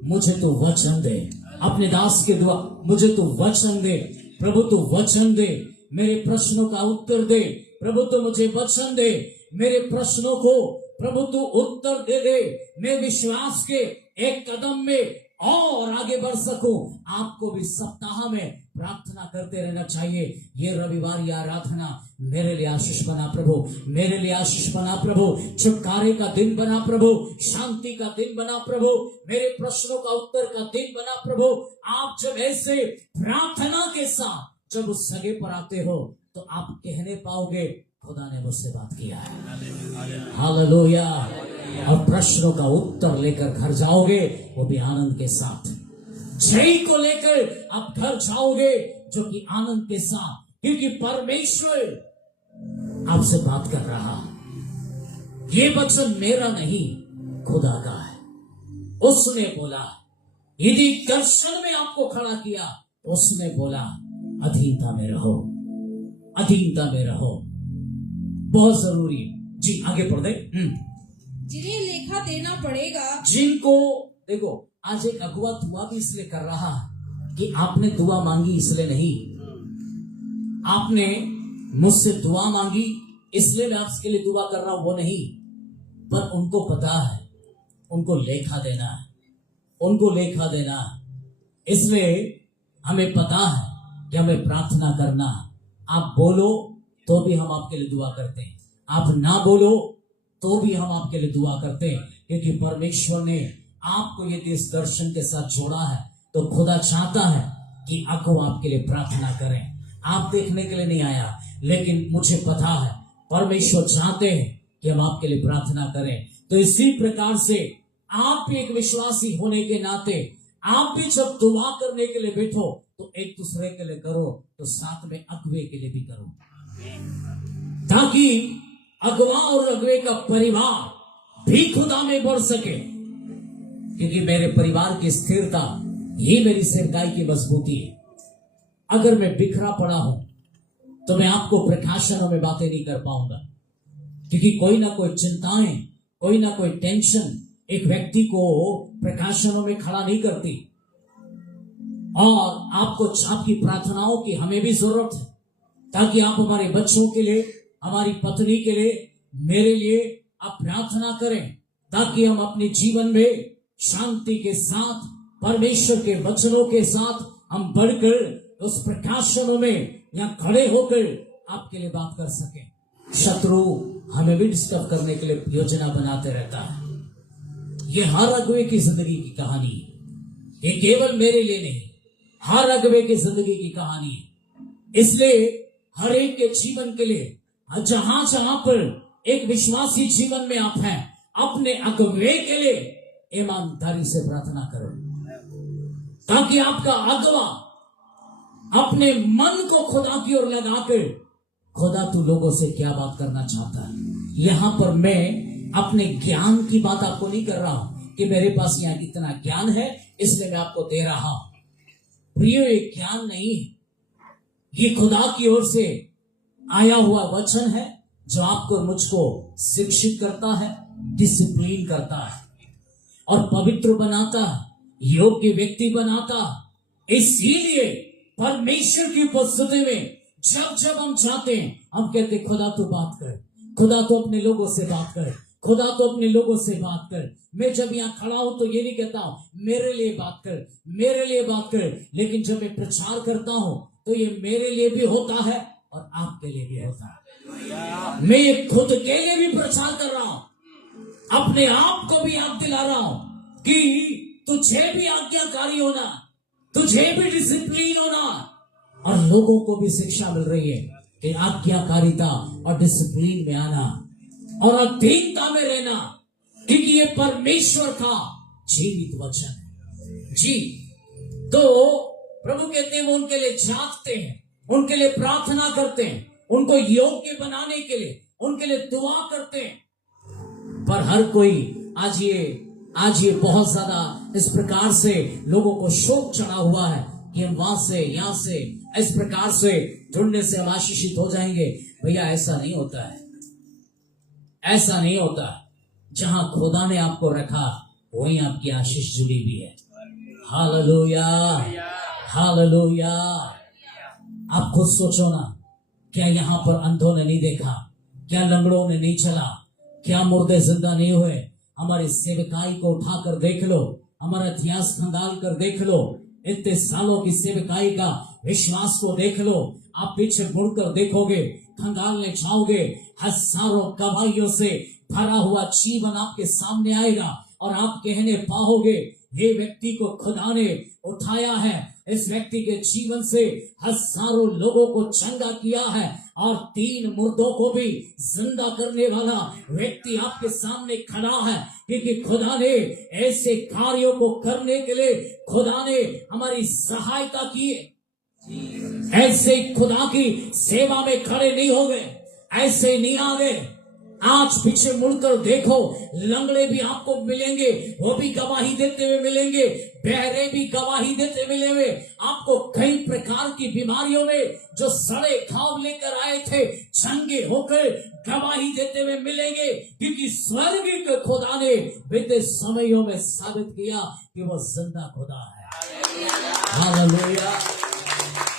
मुझे तो वचन दे, अपने दास के द्वार मुझे तो वचन दे, प्रभु तो वचन दे, मेरे प्रश्नों का उत्तर दे, प्रभु तो मुझे वचन दे, मेरे प्रश्नों को प्रभु तू उत्तर दे दे, मैं विश्वास के एक कदम में और आगे बढ़ सकूं। आपको भी सप्ताह में प्रार्थना करते रहना चाहिए। ये रविवार या आराधना मेरे लिए आशीष बना प्रभु, मेरे लिए आशीष बना प्रभु, छुटकारे का दिन बना प्रभु, शांति का दिन बना प्रभु, मेरे प्रश्नों का उत्तर का दिन बना प्रभु। आप जब ऐसे प्रार्थना के साथ जब उस जगह पर आते हो तो आप कहने पाओगे खुदा ने मुझसे बात किया है। हालेलुया। और प्रश्नों का उत्तर लेकर घर जाओगे, वो भी आनंद के साथ। जय को लेकर आप घर जाओगे, जो कि आनंद के साथ, क्योंकि परमेश्वर आपसे बात कर रहा। ये वचन मेरा नहीं, खुदा का है। उसने बोला, यदि दर्शन में आपको खड़ा किया, उसने बोला अधीनता में रहो, अधीनता में रहो। बहुत जरूरी है जी। आगे पढ़ दे। जिन्हें लेखा देना पड़ेगा, जिनको, देखो आज एक अगुआ दुआ भी इसलिए कर रहा है कि आपने दुआ मांगी इसलिए नहीं, आपने मुझसे दुआ मांगी इसलिए मैं आपके लिए दुआ कर रहा हूं, वो नहीं, पर उनको पता है उनको लेखा देना है, उनको लेखा देना है। इसलिए हमें पता है कि हमें प्रार्थना करना है। आप बोलो तो भी हम आपके लिए दुआ करते हैं, आप ना बोलो तो भी हम आपके लिए दुआ करते हैं, क्योंकि परमेश्वर ने आपको यदि इस दर्शन के साथ जोड़ा है तो खुदा चाहता है कि आपको आपके लिए प्रार्थना करें। आप देखने के लिए नहीं आया, लेकिन मुझे पता है परमेश्वर चाहते हैं कि हम आपके लिए प्रार्थना करें। तो इसी प्रकार से आप भी एक विश्वासी होने के नाते आप भी जब दुआ करने के लिए बैठो तो एक दूसरे के लिए करो, तो साथ में अगुवे के लिए भी करो, ताकि अगुवा और अगुवे का परिवार भी खुदा में बढ़ सके। क्योंकि मेरे परिवार की स्थिरता ही मेरी सेवकाई की मजबूती है। अगर मैं बिखरा पड़ा हूं तो मैं आपको प्रकाशनों में बातें नहीं कर पाऊंगा, क्योंकि कोई ना कोई चिंताएं, कोई ना कोई टेंशन एक व्यक्ति को प्रकाशनों में खड़ा नहीं करती। और आपको आपकी प्रार्थनाओं की हमें भी जरूरत है, ताकि आप हमारे बच्चों के लिए, हमारी पत्नी के लिए, मेरे लिए आप प्रार्थना करें, ताकि हम अपने जीवन में शांति के साथ, परमेश्वर के वचनों के साथ हम बढ़कर उस प्रकाशनों में या खड़े होकर आपके लिए बात कर सकें। शत्रु हमें भी डिस्टर्ब करने के लिए योजना बनाते रहता है। ये हर अगुवे की जिंदगी की कहानी है, ये केवल मेरे लिए नहीं, हर अगुवे की जिंदगी की कहानी है। इसलिए हर एक के जीवन के लिए, जहां जहां पर एक विश्वासी जीवन में आप हैं, अपने अगुवे के लिए ईमानदारी से प्रार्थना करो, ताकि आपका अगुवा अपने मन को खुदा की ओर लगाकर, खुदा तू लोगों से क्या बात करना चाहता है। यहां पर मैं अपने ज्ञान की बात आपको नहीं कर रहा हूं कि मेरे पास यहां इतना ज्ञान है इसलिए मैं आपको दे रहा हूं। प्रिय, ये ज्ञान नहीं है, ये खुदा की ओर से आया हुआ वचन है, जो आपको मुझको शिक्षित करता है, डिसिप्लिन करता है और पवित्र बनाता है, योग्य व्यक्ति बनाता है। इसीलिए परमेश्वर की उपस्थिति में जब जब हम चाहते हैं, हम कहते खुदा तो बात कर, खुदा तो अपने लोगों से बात कर, खुदा तो अपने लोगों से बात कर। मैं जब यहाँ खड़ा हूं तो ये नहीं कहता हूं मेरे लिए बात कर, मेरे लिए बात कर, लेकिन जब मैं प्रचार करता हूं तो ये मेरे लिए भी होता है और आपके लिए भी होता है। मैं खुद के लिए भी प्रचार कर रहा हूं, अपने आप को भी याद दिला रहा हूं कि तुझे भी आज्ञाकारी होना, तुझे भी डिसिप्लिन होना, और लोगों को भी शिक्षा मिल रही है कि आज्ञाकारिता और डिसिप्लिन में आना और अधीनता में रहना, क्योंकि ये परमेश्वर का जीवित वचन है। जी, तो प्रभु कहते हैं वो उनके लिए जागते हैं, उनके लिए प्रार्थना करते हैं, उनको योग्य बनाने के लिए उनके लिए दुआ करते हैं। पर हर कोई आज ये बहुत ज्यादा इस प्रकार से लोगों को शौक चढ़ा हुआ है कि हम वहां से यहां से इस प्रकार से ढूंढने से हम आशीषित हो जाएंगे। भैया ऐसा नहीं होता है, ऐसा नहीं होता। जहां खुदा ने आपको रखा वहीं आपकी आशीष जुड़ी हुई है। Hallelujah, hallelujah. आप खुद सोचो ना, क्या यहाँ पर अंधों ने नहीं देखा? क्या लंगड़ों ने नहीं चला? क्या मुर्दे जिंदा नहीं हुए? हमारी सेवकाई को उठाकर देख लो, हमारा इतिहास खंगाल कर देख लो, इतने सालों की सेवकाई का विश्वास को देख लो। आप पीछे मुड़कर देखोगे, खंगालने जाओगे, हजारों गवाहियों से भरा हुआ जीवन आपके सामने आएगा और आप कहने पाओगे ये व्यक्ति को खुदा ने उठाया है, इस व्यक्ति के जीवन से हजारों लोगों को चंगा किया है और 3 मुर्दों को भी जिंदा करने वाला व्यक्ति आपके सामने खड़ा है। क्योंकि खुदा ने ऐसे कार्यों को करने के लिए खुदा ने हमारी सहायता की। ऐसे खुदा की सेवा में खड़े नहीं हो गए, ऐसे नहीं आ गए। आज पीछे मुड़कर देखो, लंगड़े भी आपको मिलेंगे, वो भी गवाही देते हुए मिलेंगे, बहरे भी गवाही देते मिलेंगे। आपको कई प्रकार की बीमारियों में जो सड़े घाव लेकर आए थे, चंगे होकर गवाही देते हुए मिलेंगे। क्योंकि स्वर्ग खुदा ने बीते समयों में साबित किया कि वो जिंदा खुदा है। हालेलुया।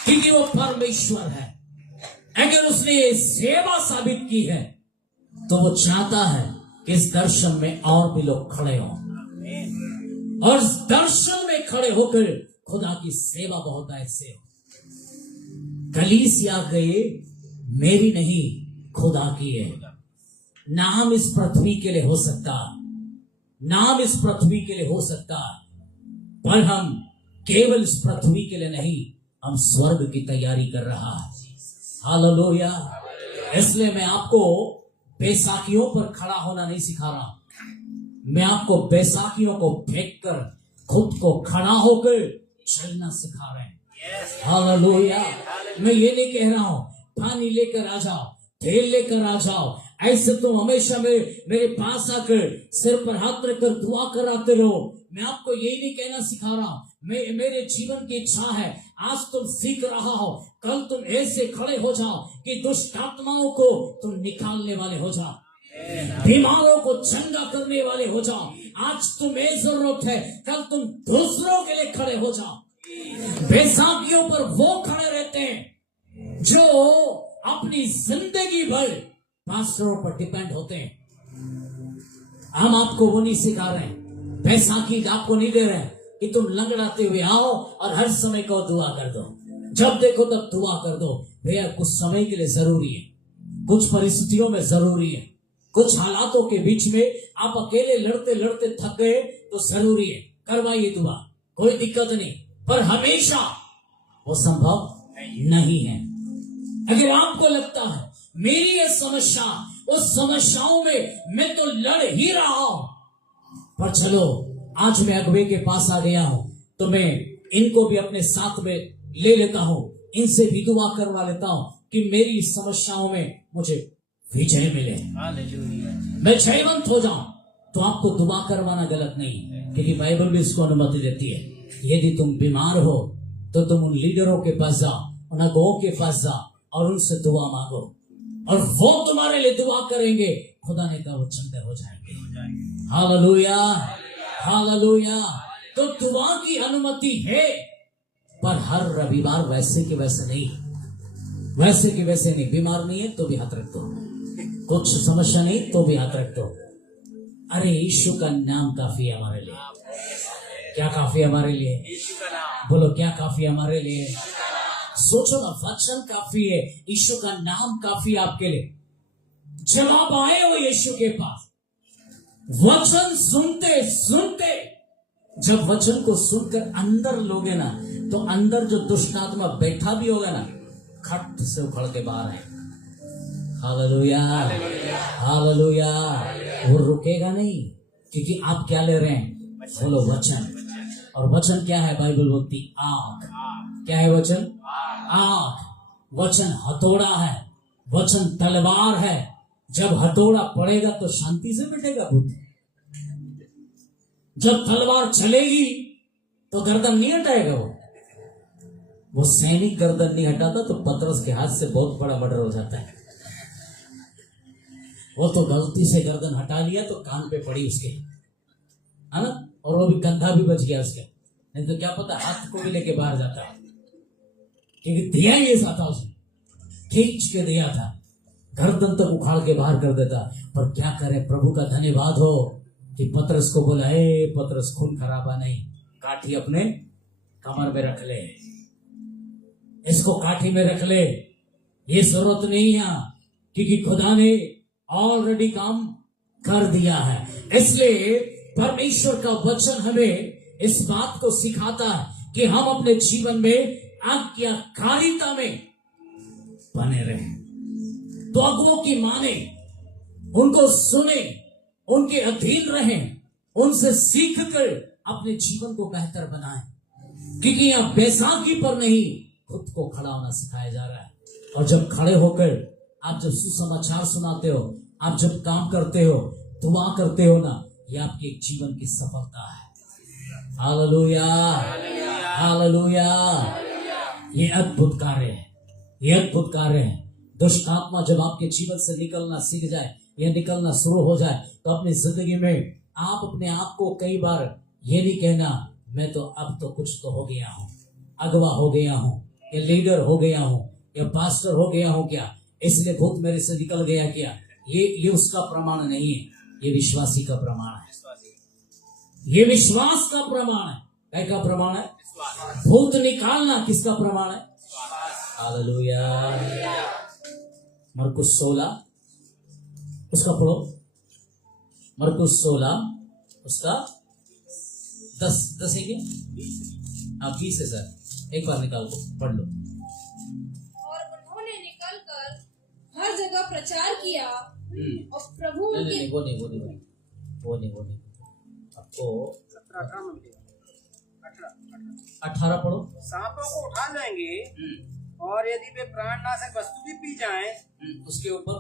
क्योंकि वो परमेश्वर है। अगर उसने ये सेवा साबित की है तो वो चाहता है कि इस दर्शन में और भी लोग खड़े हों और इस दर्शन में खड़े होकर खुदा की सेवा बहुत ऐसे हो। कलीसिया गए मेरी नहीं खुदा की है। नाम इस पृथ्वी के लिए हो सकता, नाम इस पृथ्वी के लिए हो सकता, पर हम केवल इस पृथ्वी के लिए नहीं, हम स्वर्ग की तैयारी कर रहा है। हालेलुया। इसलिए मैं आपको बैसाखियों पर खड़ा होना नहीं सिखा रहा, मैं आपको बैसाखियों को फेंक कर खुद को खड़ा होकर चलना सिखा रहे हैं। हालेलुया। मैं ये नहीं कह रहा हूं पानी लेकर आ जाओ, तेल लेकर आ जाओ, ऐसे तुम हमेशा मेरे पास आकर सिर पर हाथ रखकर दुआ कराते रहो। मैं आपको यही नहीं कहना सिखा रहा हूं। मेरे जीवन की इच्छा है आज तुम सीख रहा हो, कल तुम ऐसे खड़े हो जाओ कि दुष्ट आत्माओं को तुम निकालने वाले हो जाओ, बीमारों को चंगा करने वाले हो जाओ। आज तुम्हें जरूरत है, कल तुम दूसरों के लिए खड़े हो जाओ। बैसाखियों पर वो खड़े रहते हैं जो अपनी जिंदगी भर पास्टरों पर डिपेंड होते हैं। हम आपको वो नहीं सिखा रहे हैं, बैसाखी आपको नहीं दे रहे हैं कि तुम लंगड़ाते हुए आओ और हर समय को दुआ कर दो, जब देखो तब दुआ कर दो। भैया कुछ समय के लिए जरूरी है, कुछ परिस्थितियों में जरूरी है, कुछ हालातों के बीच में आप अकेले लड़ते लड़ते थक गए तो जरूरी है, करवाइए दुआ, कोई दिक्कत नहीं, पर हमेशा वो संभव नहीं है। अगर आपको लगता है मेरी ये समस्या, उस समस्याओं में मैं तो लड़ ही रहा हूं, पर चलो आज मैं अगुवे के पास आ गया हूं तो मैं इनको भी अपने साथ में ले लेता हूं, इनसे भी दुआ करवा लेता हूं कि मेरी समस्याओं में मुझे विजय मिले, मैं जयवंत हो जाऊं। तो आपको दुआ करवाना गलत नहीं, क्योंकि बाइबल भी इसको अनुमति देती है। यदि तुम बीमार हो तो तुम उन लीडरों के पास जाओ, उन अगुवों के पास जाओ और उनसे दुआ मांगो और वो तुम्हारे लिए दुआ करेंगे। खुदा ने कहा वो चंगे हो जाएंगे। Hallelujah, hallelujah. तो दुआ की अनुमति है, पर हर रविवार वैसे के वैसे नहीं, वैसे के वैसे नहीं। बीमार नहीं है तो भी हाथ रख दो, कुछ समस्या नहीं तो भी हाथ रख दो। अरे यीशु का नाम काफी है हमारे लिए। क्या काफी है हमारे लिए? बोलो क्या काफी है हमारे लिए? सोचो ना, वचन काफी है, यीशु का नाम काफी है आपके लिए। जवाब आए हो यीशु के पास, वचन सुनते सुनते, जब वचन को सुनकर अंदर लोगे ना तो अंदर जो दुष्ट आत्मा बैठा भी होगा ना, खट से उखड़ के बाहर आए। Hallelujah, hallelujah. वो रुकेगा नहीं, क्योंकि आप क्या ले रहे हैं? बोलो वचन। और वचन क्या है? बाइबल बोलती आग। क्या है वचन? आग। वचन हथौड़ा है, वचन तलवार है, जब हथौड़ा पड़ेगा तो शांति से बैठेगा भूत। जब तलवार चलेगी तो गर्दन नहीं हटाएगा वो सैनिक गर्दन नहीं हटाता तो पतरस के हाथ से बहुत बड़ा मर्डर हो जाता है। वो तो गलती से गर्दन हटा लिया तो कान पे पड़ी उसके, है ना, और वो भी कंधा भी बच गया उसके, नहीं तो क्या पता हाथ को भी लेके बाहर जाता है, क्योंकि दिया ही ऐसा था उसने, खींच के दिया था, गर्दन तक उखाड़ के बाहर कर देता। पर क्या करे, प्रभु का धन्यवाद हो कि पतरस को बोला, ए पतरस खून खराबा नहीं, काठी अपने कमर में रख ले, इसको काठी में रख ले, ये जरूरत नहीं है क्योंकि खुदा ने ऑलरेडी काम कर दिया है। इसलिए परमेश्वर का वचन हमें इस बात को सिखाता है कि हम अपने जीवन में आज्ञाकारिता में बने रहें, तो अगुओं की माने, उनको सुने, उनके अधीन रहें, उनसे सीख कर अपने जीवन को बेहतर बनाएं, क्योंकि यहां बैसाखी पर नहीं खुद को खड़ा होना सिखाया जा रहा है। और जब खड़े होकर आप जब सुसमाचार सुनाते हो, आप जब काम करते हो, दुआ करते हो ना, ये आपके जीवन की सफलता है। Hallelujah, hallelujah. ये अद्भुत कार्य है, ये अद्भुत कार्य है। दुष्ट आत्मा जब आपके जीवन से निकलना सीख जाए या निकलना शुरू हो जाए तो अपनी जिंदगी में आप अपने आप को कई बार ये नहीं कहना, मैं तो अब तो कुछ तो हो गया हूं, अगवा हो गया हूं, या लीडर हो गया हूं, या पास्टर हो गया हूं, क्या इसलिए भूत मेरे से निकल गया क्या। ये उसका प्रमाण नहीं है, ये विश्वासी का प्रमाण है, ये विश्वास का प्रमाण है। क्या का प्रमाण है? भूत निकालना किसका प्रमाण है? हालेलुया। मरकुस 16 उसका पढ़ो, मरकुस 16 उसका 10 है क्या? आप 20 है सर, एक बार निकाल दो, पढ़ लो। और उन्होंने निकलकर हर जगह प्रचार किया और प्रभु नहीं, वो नहीं आपको 18 पढ़ो। सांपों को उठा लेंगे और यदि वे प्राणनाशक वस्तु भी पी जाएं, उसके ऊपर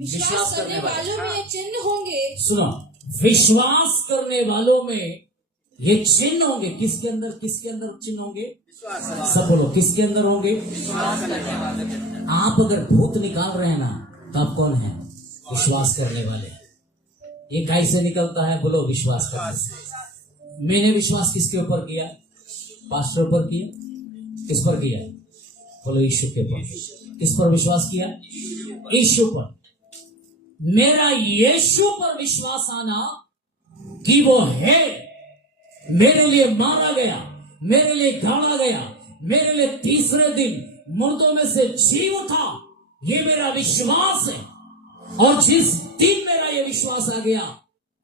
विश्वास करने वालों में ये चिन्ह होंगे। सुनो, विश्वास करने वालों में ये चिन्ह होंगे। किसके अंदर चिन्ह होंगे? विश्वास। सब बोलो, किसके अंदर होंगे? आप अगर भूत निकाल रहे हैं ना, तो आप कौन है? विश्वास करने वाले। ये कैसे निकलता है? बोलो, विश्वास करने से। मैंने विश्वास किसके ऊपर किया? पास्टर पर किया। किस पर किया? बोलो, यीशु के ऊपर। किस पर विश्वास किया? यीशु पर। मेरा यीशु पर विश्वास आना कि वो है, मेरे लिए मारा गया, मेरे लिए गाड़ा गया, मेरे लिए तीसरे दिन मुर्दों में से जी उठा, ये मेरा विश्वास है। और जिस दिन मेरा ये विश्वास आ गया,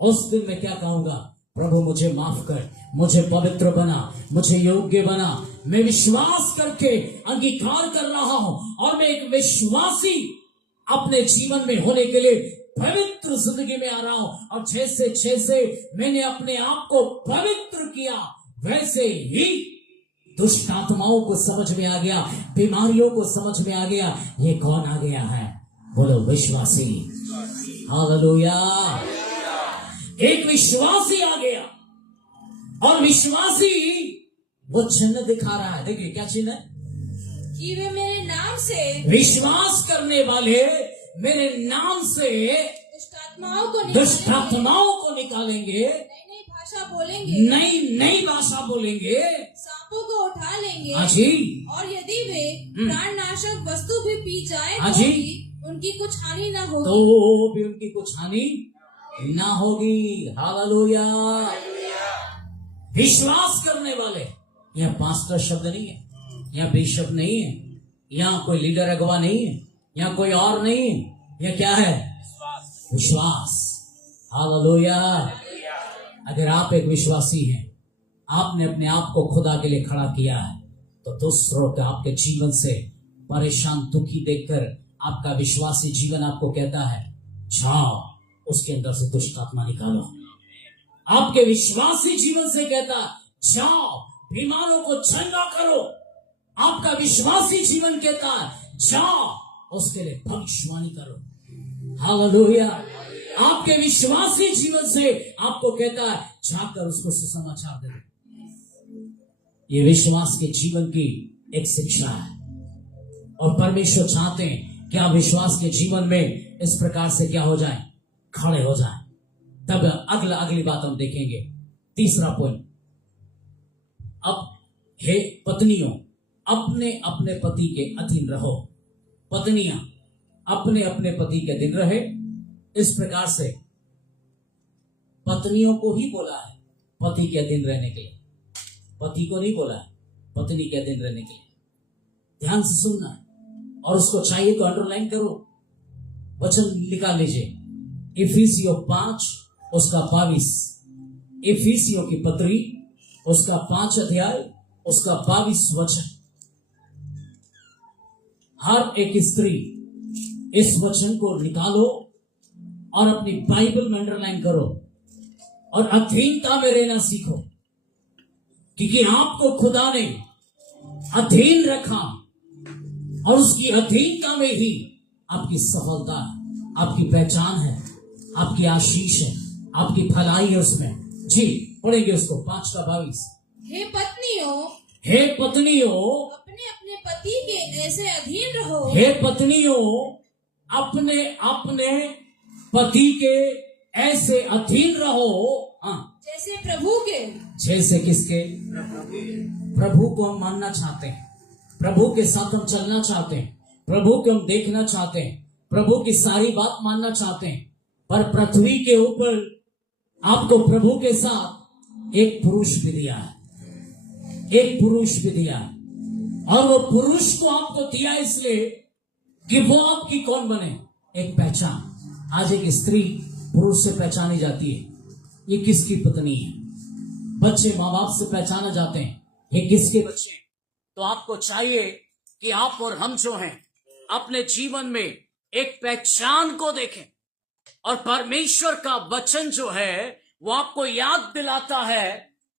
उस दिन मैं क्या कहूंगा? प्रभु मुझे माफ कर, मुझे पवित्र बना, मुझे योग्य बना। मैं विश्वास करके अंगीकार कर रहा हूं और मैं एक विश्वासी अपने जीवन में होने के लिए पवित्र जिंदगी में आ रहा हूं। और जैसे मैंने अपने आप को पवित्र किया, वैसे ही दुष्ट आत्माओं को समझ में आ गया, बीमारियों को समझ में आ गया, ये कौन आ गया है? बोलो, विश्वासी। हालेलुया। एक विश्वासी आ गया, और विश्वासी वो चिन्ह दिखा रहा है। देखिए क्या चिन्ह है? कि वे मेरे नाम से, विश्वास करने वाले मेरे नाम से दुष्ट आत्माओं को निकालेंगे, नई भाषा बोलेंगे, नई भाषा बोलेंगे, सांपों को उठा लेंगे। हाँ जी। और यदि वे प्राणनाशक वस्तु भी पी जाए, हाँ तो जी, भी उनकी कुछ हानि न होगी। तो भी उनकी कुछ हानि ना होगी। हालेलुया। विश्वास करने वाले, यह पास्टर शब्द नहीं है, यह बिशप नहीं है, यहाँ कोई लीडर अगवा नहीं है, यहाँ कोई और नहीं है, यह क्या है? विश्वास। हालेलुया। अगर आप एक विश्वासी हैं, आपने अपने आप को खुदा के लिए खड़ा किया है, तो दूसरों के आपके जीवन से परेशान दुखी देखकर आपका विश्वासी जीवन आपको कहता है, जाओ उसके अंदर से दुष्ट आत्मा निकालो। आपके विश्वासी जीवन से कहता है, जाओ बीमारों को चंगा करो। आपका विश्वासी जीवन कहता है, जाओ उसके लिए भविष्यवाणी करो। हालेलुया। आपके विश्वासी जीवन से आपको कहता है जाकर उसको सुसमाचार दे दो। ये विश्वास के जीवन की एक शिक्षा है और परमेश्वर चाहते हैं कि आप विश्वास के जीवन में इस प्रकार से क्या हो जाए, खड़े हो जाए। तब अगली बात हम देखेंगे, तीसरा पॉइंट। अब हे पत्नियों, अपने अपने पति के अधीन रहो। पत्नियां अपने अपने पति के अधीन रहे। इस प्रकार से पत्नियों को ही बोला है पति के अधीन रहने के लिए, पति को नहीं बोला है पत्नी के अधीन रहने के लिए। ध्यान से सुनना है और उसको चाहिए तो अंडरलाइन करो, वचन निकाल लीजिए। इफिसियों 5 उसका 22, इफिसियों की पत्री उसका 5 अध्याय उसका 22 वचन। हर एक स्त्री इस वचन को निकालो और अपनी बाइबल में अंडरलाइन करो और अधीनता में रहना सीखो, क्योंकि आपको खुदा ने अधीन रखा और उसकी अधीनता में ही आपकी सफलता है, आपकी पहचान है, आपकी आशीष है, आपकी भलाई है उसमें। जी पढ़ेंगे उसको 5 का 22। हे पत्नियों, हे पत्नियों, अपने अपने पति के ऐसे अधीन रहो। हे पत्नियों, अपने अपने पति के ऐसे अधीन रहो। हाँ, जैसे प्रभु के। जैसे किसके? प्रभु को हम मानना चाहते हैं, प्रभु के साथ हम चलना चाहते हैं, प्रभु को हम देखना चाहते हैं, प्रभु की सारी बात मानना चाहते हैं। पर पृथ्वी के ऊपर आपको प्रभु के साथ एक पुरुष भी दिया है, एक पुरुष भी दिया है। और वो पुरुष को आपको दिया इसलिए कि वो आपकी कौन बने, एक पहचान। आज एक स्त्री पुरुष से पहचानी जाती है, ये किसकी पत्नी है। बच्चे माँ बाप से पहचाना जाते हैं, ये किसके बच्चे हैं। तो आपको चाहिए कि आप और हम जो हैं अपने जीवन में एक पहचान को देखें और परमेश्वर का वचन जो है वो आपको याद दिलाता है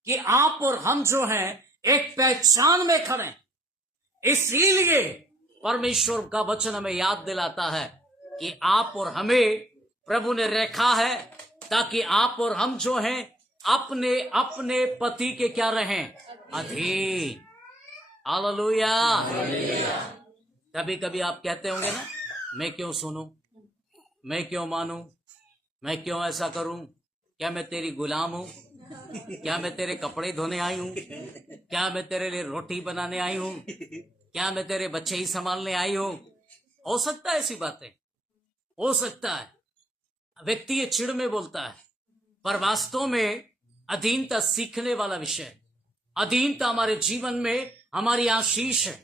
कि आप और हम जो हैं एक पहचान में खड़े। इसीलिए परमेश्वर का वचन हमें याद दिलाता है कि आप और हमें प्रभु ने रखा है ताकि आप और हम जो हैं अपने अपने पति के क्या रहें, अधीन। हालेलुया। कभी कभी आप कहते होंगे ना, मैं क्यों सुनूं, मैं क्यों मानूं, मैं क्यों ऐसा करूं, क्या मैं तेरी गुलाम हूं, क्या मैं तेरे कपड़े धोने आई हूं, क्या मैं तेरे लिए रोटी बनाने आई हूं, क्या मैं तेरे बच्चे ही संभालने आई हूं। हो सकता है ऐसी बातें, हो सकता है व्यक्ति ये चिढ़ में बोलता है, पर वास्तव में अधीनता सीखने वाला विषय। अधीनता हमारे जीवन में हमारी आशीष है,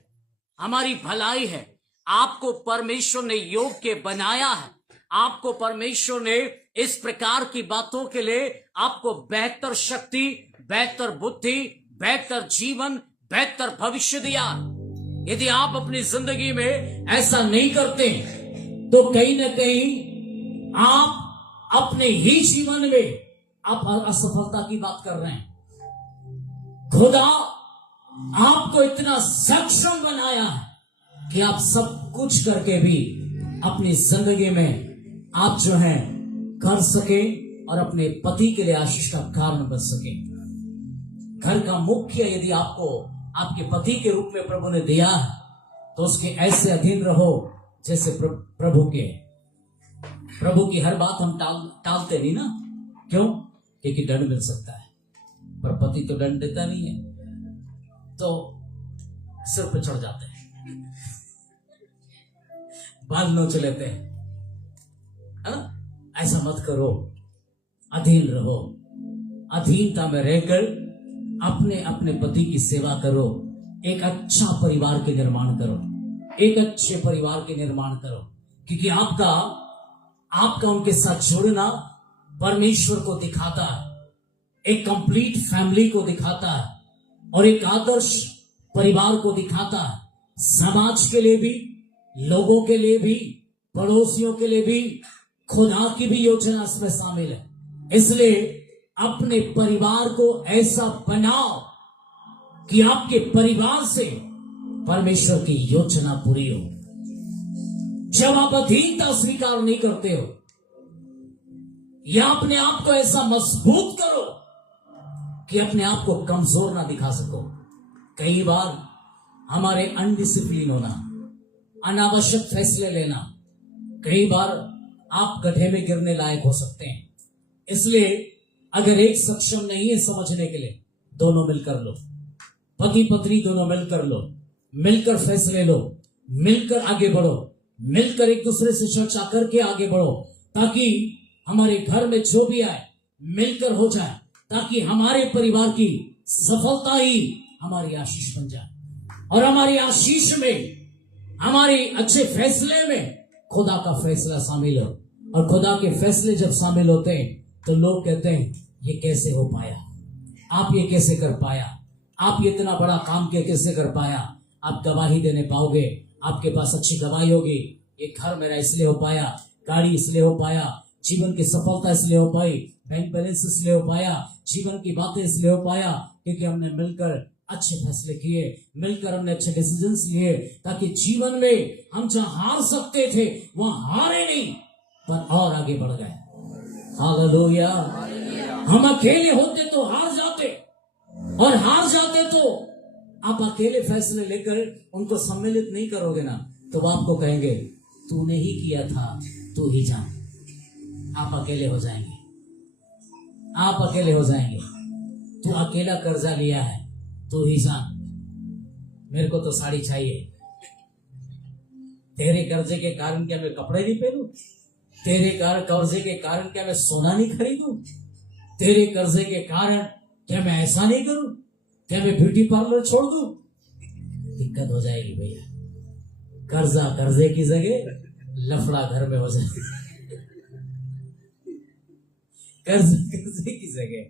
हमारी भलाई है। आपको परमेश्वर ने योग्य बनाया है, आपको परमेश्वर ने इस प्रकार की बातों के लिए आपको बेहतर शक्ति, बेहतर बुद्धि, बेहतर जीवन, बेहतर भविष्य दिया। यदि आप अपनी जिंदगी में ऐसा नहीं करते तो कहीं ना कहीं आप अपने ही जीवन में आप असफलता की बात कर रहे हैं। खुदा आपको इतना सक्षम बनाया है कि आप सब कुछ करके भी अपनी जिंदगी में आप जो है कर सके और अपने पति के लिए आशीष का कारण बन सके। घर का मुख्य यदि आपको आपके पति के रूप में प्रभु ने दिया है तो उसके ऐसे अधीन रहो जैसे प्रभु के। प्रभु की हर बात हम टालते नहीं ना, क्यों? क्योंकि दंड मिल सकता है, पर पति तो दंड देता नहीं है, तो सिर पे चढ़ जाते हैं, बाल नोच लेते हैं, है ना? ऐसा मत करो, अधीन रहो। अधीनता में रहकर अपने अपने पति की सेवा करो, एक अच्छा परिवार के निर्माण करो, एक अच्छे परिवार के निर्माण करो, क्योंकि आपका उनके साथ जुड़ना परमेश्वर को दिखाता है, एक कंप्लीट फैमिली को दिखाता है और एक आदर्श परिवार को दिखाता है। समाज के लिए भी, लोगों के लिए भी, पड़ोसियों के लिए भी खुदा की भी योजना इसमें शामिल है। इसलिए अपने परिवार को ऐसा बनाओ कि आपके परिवार से परमेश्वर की योजना पूरी हो। जब आप अधीनता स्वीकार नहीं करते हो या अपने आप को ऐसा मजबूत करो कि अपने आप को कमजोर ना दिखा सको। कई बार हमारे अनडिसिप्लिन होना, अनावश्यक फैसले लेना, कई बार आप गड्ढे में गिरने लायक हो सकते हैं। इसलिए अगर एक सक्षम नहीं है समझने के लिए, दोनों मिलकर लो, पति पत्नी दोनों मिलकर लो, मिलकर फैसले लो, मिलकर आगे बढ़ो, मिलकर एक दूसरे से चर्चा करके आगे बढ़ो, ताकि हमारे घर में जो भी आए मिलकर हो जाए, ताकि हमारे परिवार की सफलता ही हमारी आशीष बन जाए। और हमारी आशीष में, हमारे अच्छे फैसले में खुदा का फैसला शामिल हो। और खुदा के फैसले जब शामिल होते हैं तो लोग कहते हैं ये कैसे हो पाया, आप ये कैसे कर पाया, आप ये इतना बड़ा काम कैसे कर पाया। आप गवाही देने पाओगे, आपके पास अच्छी गवाही होगी। ये घर मेरा इसलिए हो पाया, गाड़ी इसलिए हो पाया, जीवन की सफलता इसलिए हो पाई, बैंक बैलेंस इसलिए हो पाया, जीवन की बातें इसलिए हो पाया क्योंकि हमने मिलकर अच्छे फैसले किए, मिलकर हमने अच्छे डिसीजंस लिए, ताकि जीवन में हम जहां हार सकते थे वहां हारे नहीं पर और आगे बढ़ गए। हालेलुया। हम अकेले होते तो हार जाते, और हार जाते तो आप अकेले फैसले लेकर उनको सम्मिलित नहीं करोगे ना, तो वो आपको कहेंगे तूने ही किया था, तू ही जान। आप अकेले हो जाएंगे, आप अकेले हो जाएंगे। तू अकेला कर्जा लिया है, तू ही जान। मेरे को तो साड़ी चाहिए, तेरे कर्जे के कारण क्या मैं कपड़े नहीं पहनूं? तेरे कर्जे के कारण क्या मैं सोना नहीं खरीदूं? तेरे कर्जे के कारण क्या मैं ऐसा नहीं करूं? क्या मैं ब्यूटी पार्लर छोड़ दूं? दिक्कत हो जाएगी भैया। कर्जा कर्जे की जगह लफड़ा घर में हो जाएगा। कर्जे की जगह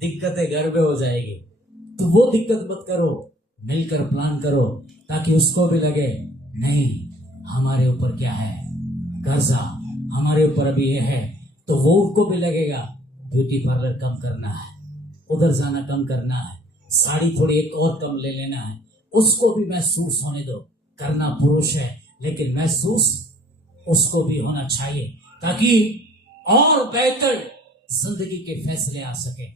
दिक्कतें घर में हो जाएगी। तो वो दिक्कत मत करो, मिलकर प्लान करो, ताकि उसको भी लगे नहीं हमारे ऊपर क्या है, कर्जा हमारे ऊपर अभी ये है, तो वो उसको भी लगेगा ब्यूटी पार्लर कम करना है, उधर जाना कम करना है, साड़ी थोड़ी एक और कम ले लेना है। उसको भी महसूस होने दो, करना पुरुष है लेकिन महसूस उसको भी होना चाहिए, ताकि और बेहतर जिंदगी के फैसले आ सके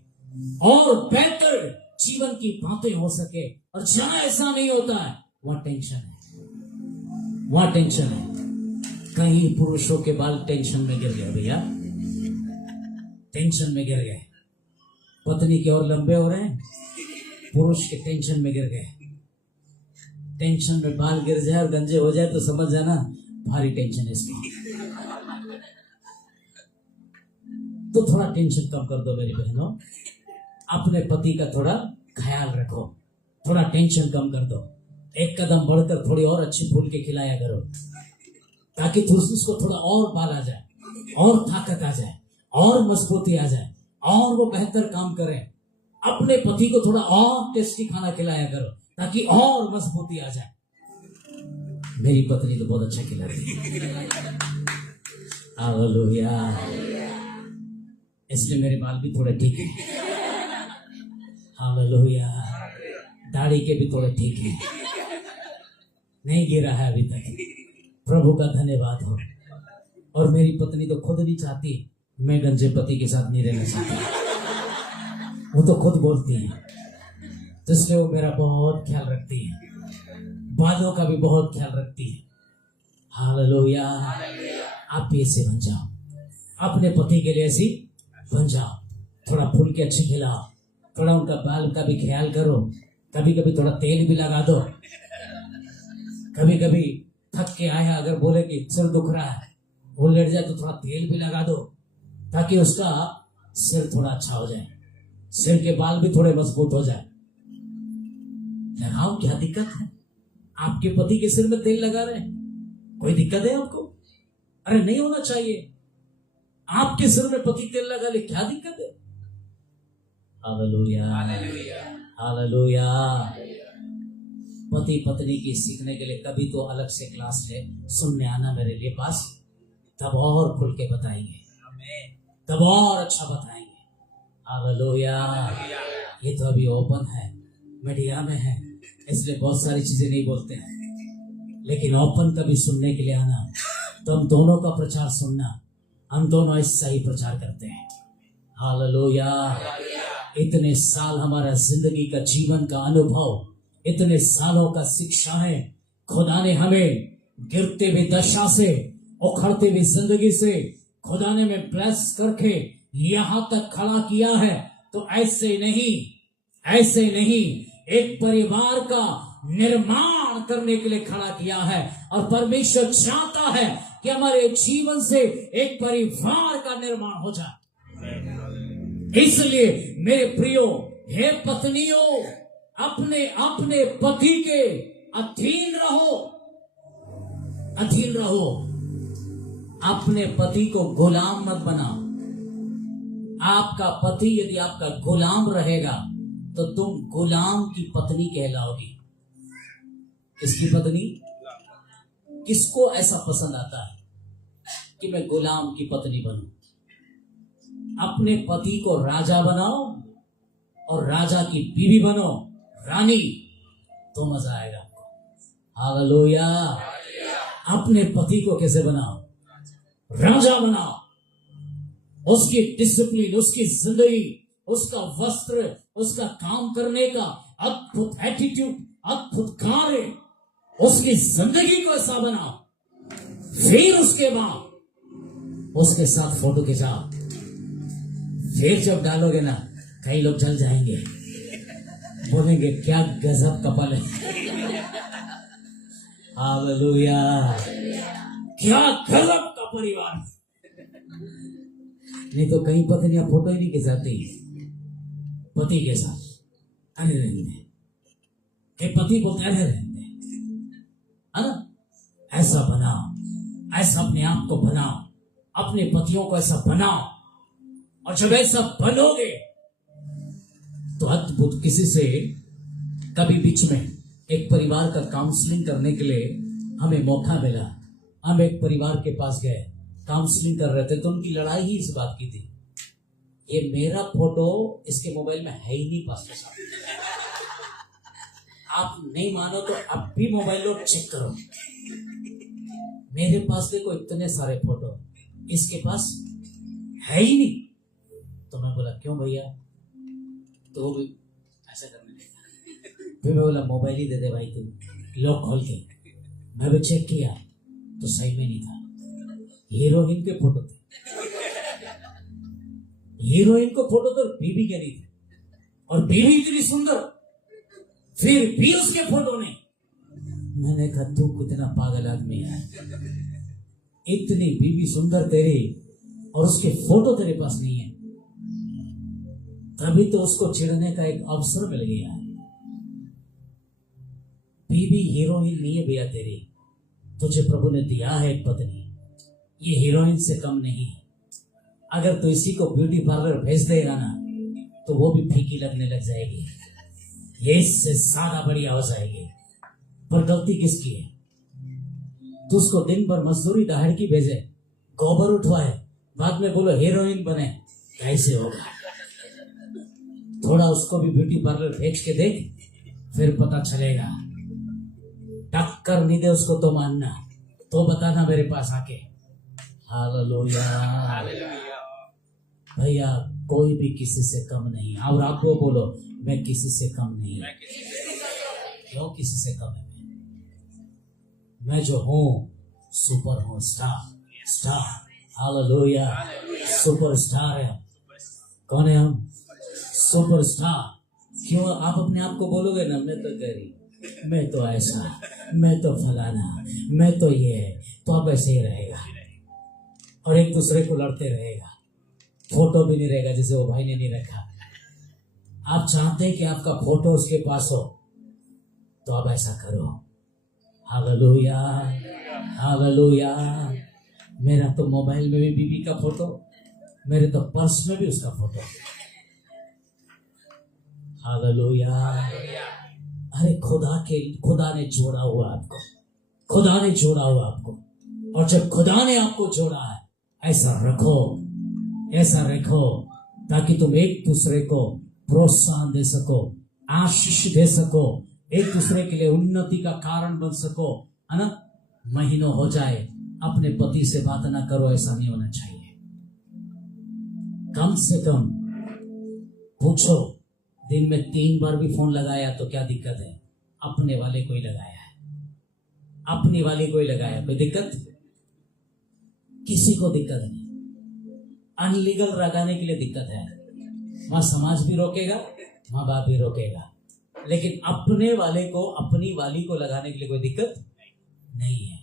और बेहतर जीवन की बातें हो सके। और जहां ऐसा नहीं होता है वहां टेंशन है, वहां टेंशन है। कई पुरुषों के बाल टेंशन में गिर गए भैया, टेंशन में गिर गए। पत्नी के और लंबे हो रहे हैं, पुरुष के टेंशन में गिर गए। टेंशन में बाल गिर जाए और गंजे हो जाए तो समझ जाना भारी टेंशन है इसको। तो थोड़ा टेंशन कम कर दो मेरी बहनों, अपने पति का थोड़ा ख्याल रखो, थोड़ा टेंशन कम कर दो। एक कदम बढ़कर थोड़ी और अच्छी फूल के खिलाया करो, ताकि उसको थोड़ा और बाल आ जाए, और ताकत आ जाए, और मजबूती आ जाए, और वो बेहतर काम करे। अपने पति को थोड़ा और टेस्टी खाना खिलाया करो, ताकि और मजबूती आ जाए। मेरी पत्नी तो बहुत अच्छा खिलाती है, हालेलुया। इसलिए मेरे बाल भी थोड़े ठीक है, हालेलुया। दाढ़ी के भी थोड़े ठीक है, नहीं गिरा है अभी तक, प्रभु का धन्यवाद हो। और मेरी पत्नी तो खुद नहीं चाहती मैं गंजे पति के साथ नहीं रहना चाहती, वो तो खुद बोलती है, तो इसलिए वो मेरा बहुत ख्याल रखती है, बालों का भी बहुत ख्याल रखती है। हालेलुया। आप भी ऐसे बन जाओ, अपने पति के लिए ऐसी बन जाओ। थोड़ा फूल के अच्छे खिलाओ, थोड़ा उनका बाल का भी ख्याल करो, कभी कभी थोड़ा तेल भी लगा दो। कभी कभी थक के आया अगर बोले कि सिर दुख रहा है, वो लेट जाए तो थोड़ा तेल भी लगा दो, ताकि उसका सिर थोड़ा अच्छा हो जाए, सिर के बाल भी थोड़े मजबूत हो जाए। लगाओ, क्या दिक्कत है? आपके पति के सिर में तेल लगा रहे हैं, कोई दिक्कत है आपको? अरे नहीं होना चाहिए। आपके सिर में पति तेल लगा ले, क्या दिक्कत है? Hallelujah, hallelujah. पति पत्नी की सीखने के लिए कभी तो अलग से क्लास ले, सुनने आना मेरे लिए पास, तब और खुल के बताएंगे, तब और अच्छा बताएंगे। हालेलुया। ये तो अभी ओपन है, मीडिया में है, इसलिए बहुत सारी चीजें नहीं बोलते हैं, लेकिन ओपन कभी सुनने के लिए आना, तो हम दोनों का प्रचार सुनना, हम दोनों ऐसा ही प्रचार करते हैं। हालेलुया। इतने साल हमारा जिंदगी का जीवन का अनुभव, इतने सालों का शिक्षा है, खुदा ने हमें गिरते हुए दशा से, उखड़ते हुए जिंदगी से खुदा ने हमें ब्लेस करके यहां तक खड़ा किया है। तो ऐसे नहीं एक परिवार का निर्माण करने के लिए खड़ा किया है। और परमेश्वर चाहता है कि हमारे जीवन से एक परिवार का निर्माण हो जाए। इसलिए मेरे प्रियो, हे पत्नियों, अपने अपने पति के अधीन रहो। अपने पति को गुलाम मत बनाओ। आपका पति यदि आपका गुलाम रहेगा तो तुम गुलाम की पत्नी कहलाओगी। किसकी पत्नी? किसको ऐसा पसंद आता है कि मैं गुलाम की पत्नी बनूं? अपने पति को राजा बनाओ और राजा की बीवी बनो, रानी, तो मजा आएगा आपको। हालेलुया। अपने पति को कैसे बनाओ? राजा बनाओ। उसकी डिसिप्लिन, उसकी जिंदगी, उसका वस्त्र, उसका काम करने का अद्भुत एटीट्यूड, अद्भुत कार्य, उसकी जिंदगी को ऐसा बनाओ। फिर उसके बाद उसके साथ फोटो खिंचाओ। फिर जब डालोगे ना, कई लोग जल जाएंगे, बोलेंगे क्या गजब कपल है। हालेलुया। क्या गजब का परिवार। नहीं तो कई पत्नियां फोटो ही नहीं खिंचाती पति के साथ। अरे रहने के पति बोलते अरे रहने, है ना? ऐसा बनाओ, ऐसा अपने आप को बनाओ, अपने पतियों को ऐसा बनाओ। और जब ऐसा बनोगे तो अद्भुत। किसी से कभी बीच में एक परिवार का काउंसलिंग करने के लिए हमें मौका मिला। हम एक परिवार के पास गए, काउंसलिंग कर रहे थे, तो उनकी लड़ाई ही इस बात की थी, ये मेरा फोटो इसके मोबाइल में है ही नहीं पास्टर साहब। आप नहीं मानो तो अब भी मोबाइल लो, चेक करो, मेरे पास देखो इतने सारे फोटो, इसके पास है ही नहीं। तो मैं बोला क्यों भैया? तो वो भी ऐसा करने लगा। फिर मैं बोला मोबाइल ही दे दे भाई, तू लॉक खोल के। मैं भी चेक किया तो सही में नहीं था, हीरोइन के फोटो थे। हीरोइन को फोटो तो बीबी के नहीं थे, और बीबी इतनी सुंदर, फिर भी उसके फोटो नहीं। मैंने कहा तू कितना पागल आदमी है, इतनी बीबी सुंदर तेरी और उसके फोटो तेरे पास नहीं है। तभी तो उसको चिढ़ने का एक अवसर मिल गया। बीबी हीरोइन नहीं है भैया तेरी, तुझे प्रभु ने दिया है एक पत्नी, ये हीरोइन से कम नहीं। अगर तो इसी को ब्यूटी पार्लर भेज देगा ना तो वो भी फीकी लगने लग जाएगी, ये इससे ज्यादा बढ़िया हो जाएगी। पर गलती किसकी है? तो उसको दिन भर मजदूरी दहाड़ की भेजे, गोबर उठवाए, बाद में बोलो हीरोइन बने, कैसे होगा? थोड़ा उसको भी ब्यूटी पार्लर भेज के देख, फिर पता चलेगा। टक्कर नहीं दे उसको तो मानना, तो बताना मेरे पास आके। हालेलुया। भैया कोई भी किसी से कम नहीं, और आप वो बोलो मैं किसी से कम नहीं। क्यों किसी से कम है? मैं जो हूँ सुपर हूँ, स्टार। हालेलुया। सुपरस्टार है। कौन है हम? सुपरस्टार। क्यों आप अपने आप को बोलोगे ना, मैं तो गरीब, मैं तो ऐसा, मैं तो फलाना, मैं तो ये, तो आप ऐसे ही रहेगा और एक दूसरे को लड़ते रहेगा। फोटो भी नहीं रहेगा जैसे वो भाई ने नहीं रखा। आप चाहते हैं कि आपका फोटो उसके पास हो, तो आप ऐसा करो। Hallelujah, hallelujah. मेरा तो मोबाइल में भी बीबी का फोटो, मेरे तो पर्स में भी उसका फोटो। हालेलुया। अरे खुदा ने जोड़ा हुआ आपको, खुदा ने जोड़ा हुआ आपको। और जब खुदा ने आपको जोड़ा है, ऐसा रखो ताकि तुम एक दूसरे को प्रोत्साहन दे सको, आशीष दे सको, एक दूसरे के लिए उन्नति का कारण बन सको, है ना? महीनों हो जाए, अपने पति से बात ना करो, ऐसा नहीं होना चाहिए। कम से कम पूछो, दिन में 3 बार भी फोन लगाया तो क्या दिक्कत है? अपने वाले को ही लगाया है, अपनी वाली को ही लगाया, कोई दिक्कत? किसी को दिक्कत नहीं। अनलीगल लगाने के लिए दिक्कत है, वहां समाज भी रोकेगा, माँ बाप भी रोकेगा, लेकिन अपने वाले को, अपनी वाली को लगाने के लिए कोई दिक्कत नहीं है।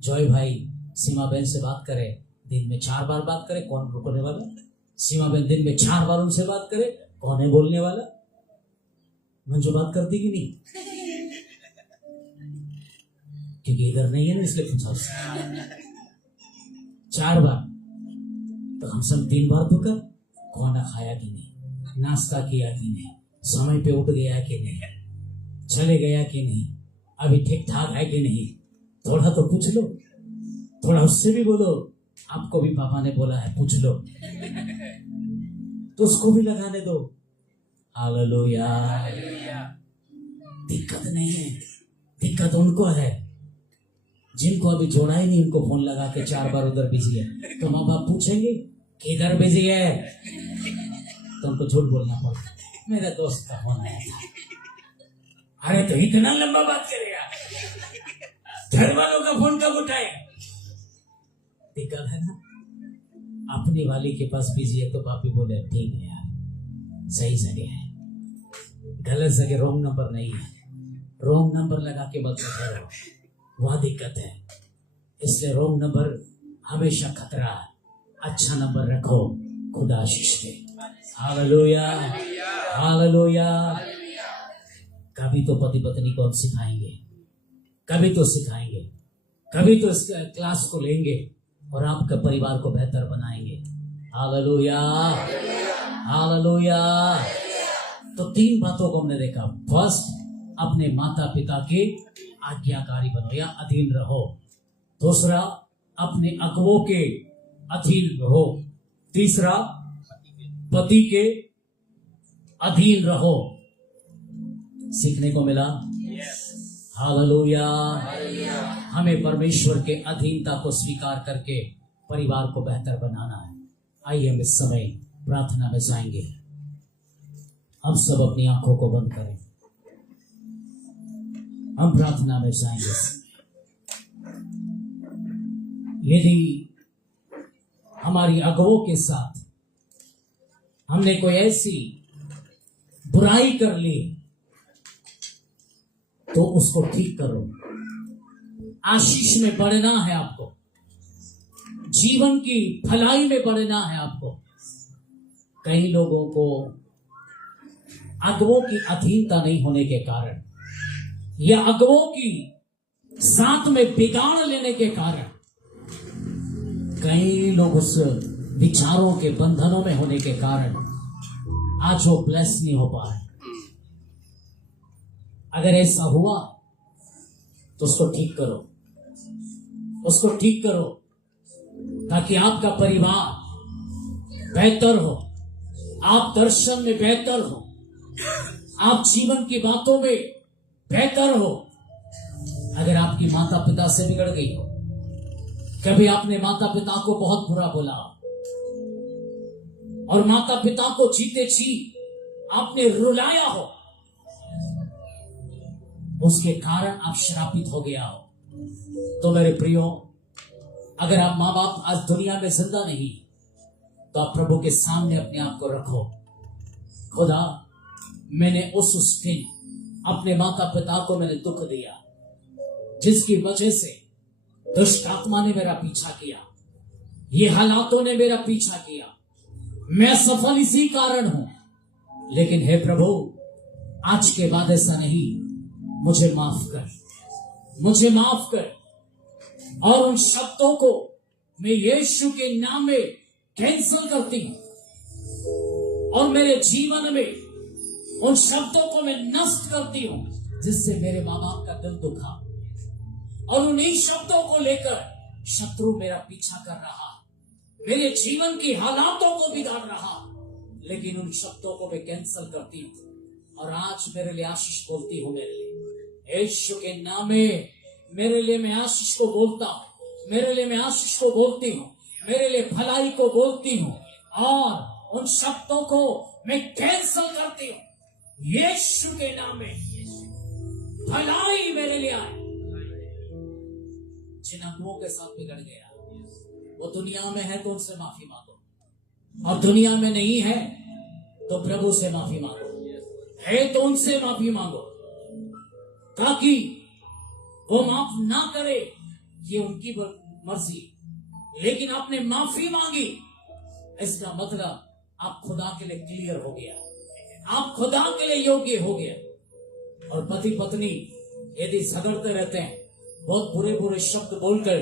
जॉय भाई सीमा बहन से बात करे, दिन में 4 बार बात करे, कौन रोकने वाला? सीमा बहन दिन में 4 बार उनसे बात करे, कौन है बोलने वाला? मंजू बात करती कि नहीं? क्योंकि इधर नहीं है ना, इसलिए पूछा उससे। 4 बार तो हम सब 3 बार तो कर, खाना खाया कि नहीं, नाश्ता किया कि नहीं, समय पे उठ गया कि नहीं, चले गया कि नहीं, अभी ठीक ठाक है कि नहीं, थोड़ा तो पूछ लो, थोड़ा उससे भी बोलो, आपको भी पापा ने बोला है पूछ लो, तो उसको भी लगाने दो। हालेलुया। दिक्कत नहीं है, दिक्कत उनको है जिनको अभी जोड़ा ही नहीं, उनको फोन लगा के 4 बार उधर बिजी है, तो माँ बाप पूछेंगे किधर बिजी है, तो उनको झूठ बोलना पड़ता। मेरे दोस्त का फोन आया था, अरे तो इतना लंबा बात करेगा, घर वालों का फोन कब उठाए? दिक्कत है ना। अपनी वाली के पास बिजी है तो बापी बोले ठीक है यार, सही जगह है, गलत जगह, रॉन्ग नंबर नहीं है, रॉन्ग नंबर लगा के मत करो, वहां दिक्कत है। इसलिए रॉन्ग नंबर हमेशा खतरा है, अच्छा नंबर रखो, खुदा आशीष दे। Hallelujah, hallelujah. कभी तो पति पत्नी को हम सिखाएंगे, कभी तो सिखाएंगे, कभी तो इस क्लास को लेंगे और आपके परिवार को बेहतर बनाएंगे। Hallelujah, hallelujah. तो 3 बातों को हमने देखा। फर्स्ट, अपने माता पिता के आज्ञाकारी बनो या अधीन रहो। दूसरा, अपने अगुवों के अधीन रहो। तीसरा, पति के अधीन रहो। सीखने को मिला। हालेलुया। हमें परमेश्वर के अधीनता को स्वीकार करके परिवार को बेहतर बनाना है। आइए हम इस समय प्रार्थना में जाएंगे। हम सब अपनी आंखों को बंद करें, हम प्रार्थना में जाएंगे। यदि हमारी अगुवों के साथ हमने कोई ऐसी बुराई कर ली तो उसको ठीक करो। आशीष में बढ़ना है आपको, जीवन की भलाई में बढ़ना है आपको। कई लोगों को अगुवों की अधीनता नहीं होने के कारण या अगुवों की साथ में बिगाड़ लेने के कारण कई लोग उस विचारों के बंधनों में होने के कारण आज वो ब्लेस नहीं हो पाए। अगर ऐसा हुआ तो उसको ठीक करो, उसको ठीक करो, ताकि आपका परिवार बेहतर हो, आप दर्शन में बेहतर हो, आप जीवन की बातों में बेहतर हो। अगर आपकी माता पिता से बिगड़ गई हो, कभी आपने माता पिता को बहुत बुरा बोला और माता पिता को जीते जी आपने रुलाया हो, उसके कारण आप श्रापित हो गया हो, तो मेरे प्रियो, अगर आप माँ बाप आज दुनिया में जिंदा नहीं तो आप प्रभु के सामने अपने आप को रखो। खुदा, मैंने उस दिन अपने माता पिता को मैंने दुख दिया जिसकी वजह से दुष्ट आत्मा ने मेरा पीछा किया, ये हालातों ने मेरा पीछा किया, मैं सफल इसी कारण हूं। लेकिन हे प्रभु, आज के बाद ऐसा नहीं, मुझे माफ कर, मुझे माफ कर। और उन शब्दों को मैं यीशु के नाम में कैंसिल करती हूं और मेरे जीवन में उन शब्दों को मैं नष्ट करती हूं जिससे मेरे माँ बाप का दिल दुखा, और उन्हीं शब्दों को लेकर शत्रु मेरा पीछा कर रहा, मेरे जीवन की हालातों को बिगाड़ रहा। लेकिन उन शब्दों को मैं कैंसिल करती हूं और आज मेरे लिए आशीष बोलती हूं। मेरे लिए यीशु के नाम में मेरे लिए मैं आशीष को बोलता हूं, मेरे लिए मैं आशीष को बोलती हूँ, मेरे लिए भलाई को बोलती हूँ, और उन शब्दों को मैं कैंसल करती हूँ यीशु के नाम में। भलाई मेरे लिए आए। जिन अगुओं के साथ बिगड़ गया, वो दुनिया में है तो उनसे माफी मांगो, और दुनिया में नहीं है तो प्रभु से माफी मांगो, है तो उनसे माफी मांगो, ताकि वो माफ ना करे, ये उनकी मर्जी। लेकिन आपने माफी मांगी, इसका मतलब आप खुदा के लिए क्लियर हो गया, आप खुदा के लिए योग्य हो गया। और पति पत्नी यदि झगड़ते रहते हैं, बहुत बुरे बुरे शब्द बोलकर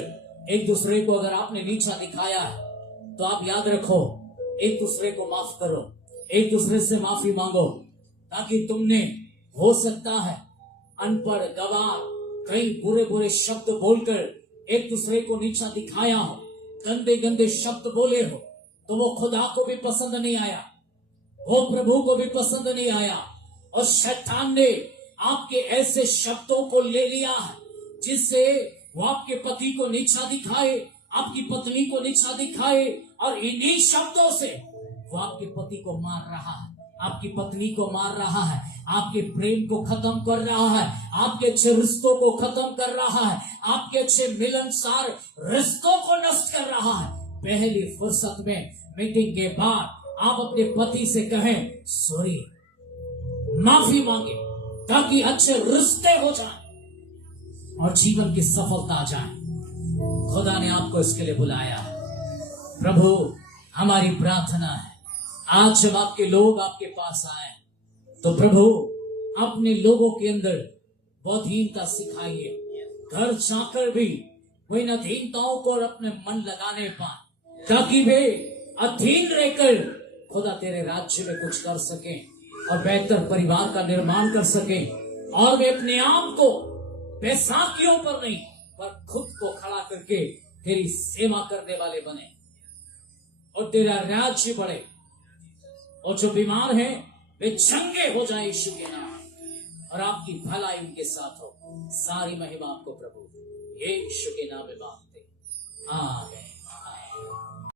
एक दूसरे को अगर आपने नीचा दिखाया है, तो आप याद रखो, एक दूसरे को माफ करो, एक दूसरे से माफी मांगो, ताकि तुमने हो सकता है अनपढ़ गवार कई बुरे बुरे शब्द बोलकर एक दूसरे को नीचा दिखाया हो, गंदे गंदे शब्द बोले हो, तो वो खुदा को भी पसंद नहीं आया, वो प्रभु को भी पसंद नहीं आया। और शैतान ने आपके ऐसे शब्दों को ले लिया है जिससे वो आपके पति को नीचा दिखाए, आपकी पत्नी को नीचा दिखाए, और इन्हीं शब्दों से वो आपके पति को मार रहा है, आपकी पत्नी को मार रहा है, आपके प्रेम को खत्म कर रहा है, आपके अच्छे रिश्तों को खत्म कर रहा है, आपके अच्छे मिलनसार रिश्तों को नष्ट कर रहा है। पहली फुर्सत में मीटिंग के बाद आप अपने पति से कहें सॉरी, माफी मांगे, ताकि अच्छे रिश्ते हो जाएं और जीवन की सफलता आ जाए। खुदा ने आपको इसके लिए बुलाया है। प्रभु, हमारी प्रार्थना है आज जब आपके लोग आपके पास आए, तो प्रभु अपने लोगों के अंदर बौद्धहीनता सिखाइए, घर जाकर भी वो इन अधीनताओं को अपने मन लगाने पाए, ताकि वे अधीन रहकर खुदा तेरे राज्य में कुछ कर सके और बेहतर परिवार का निर्माण कर सके, और वे अपने आप को बैसाखियों पर नहीं पर खुद को खड़ा करके तेरी सेवा करने वाले बने और तेरा राज्य बढ़े, और जो बीमार हैं वे चंगे हो जाए यीशु के नाम, और आपकी भलाई उनके साथ हो। सारी महिमा आपको प्रभु यीशु के नाम में मांगते, आमीन।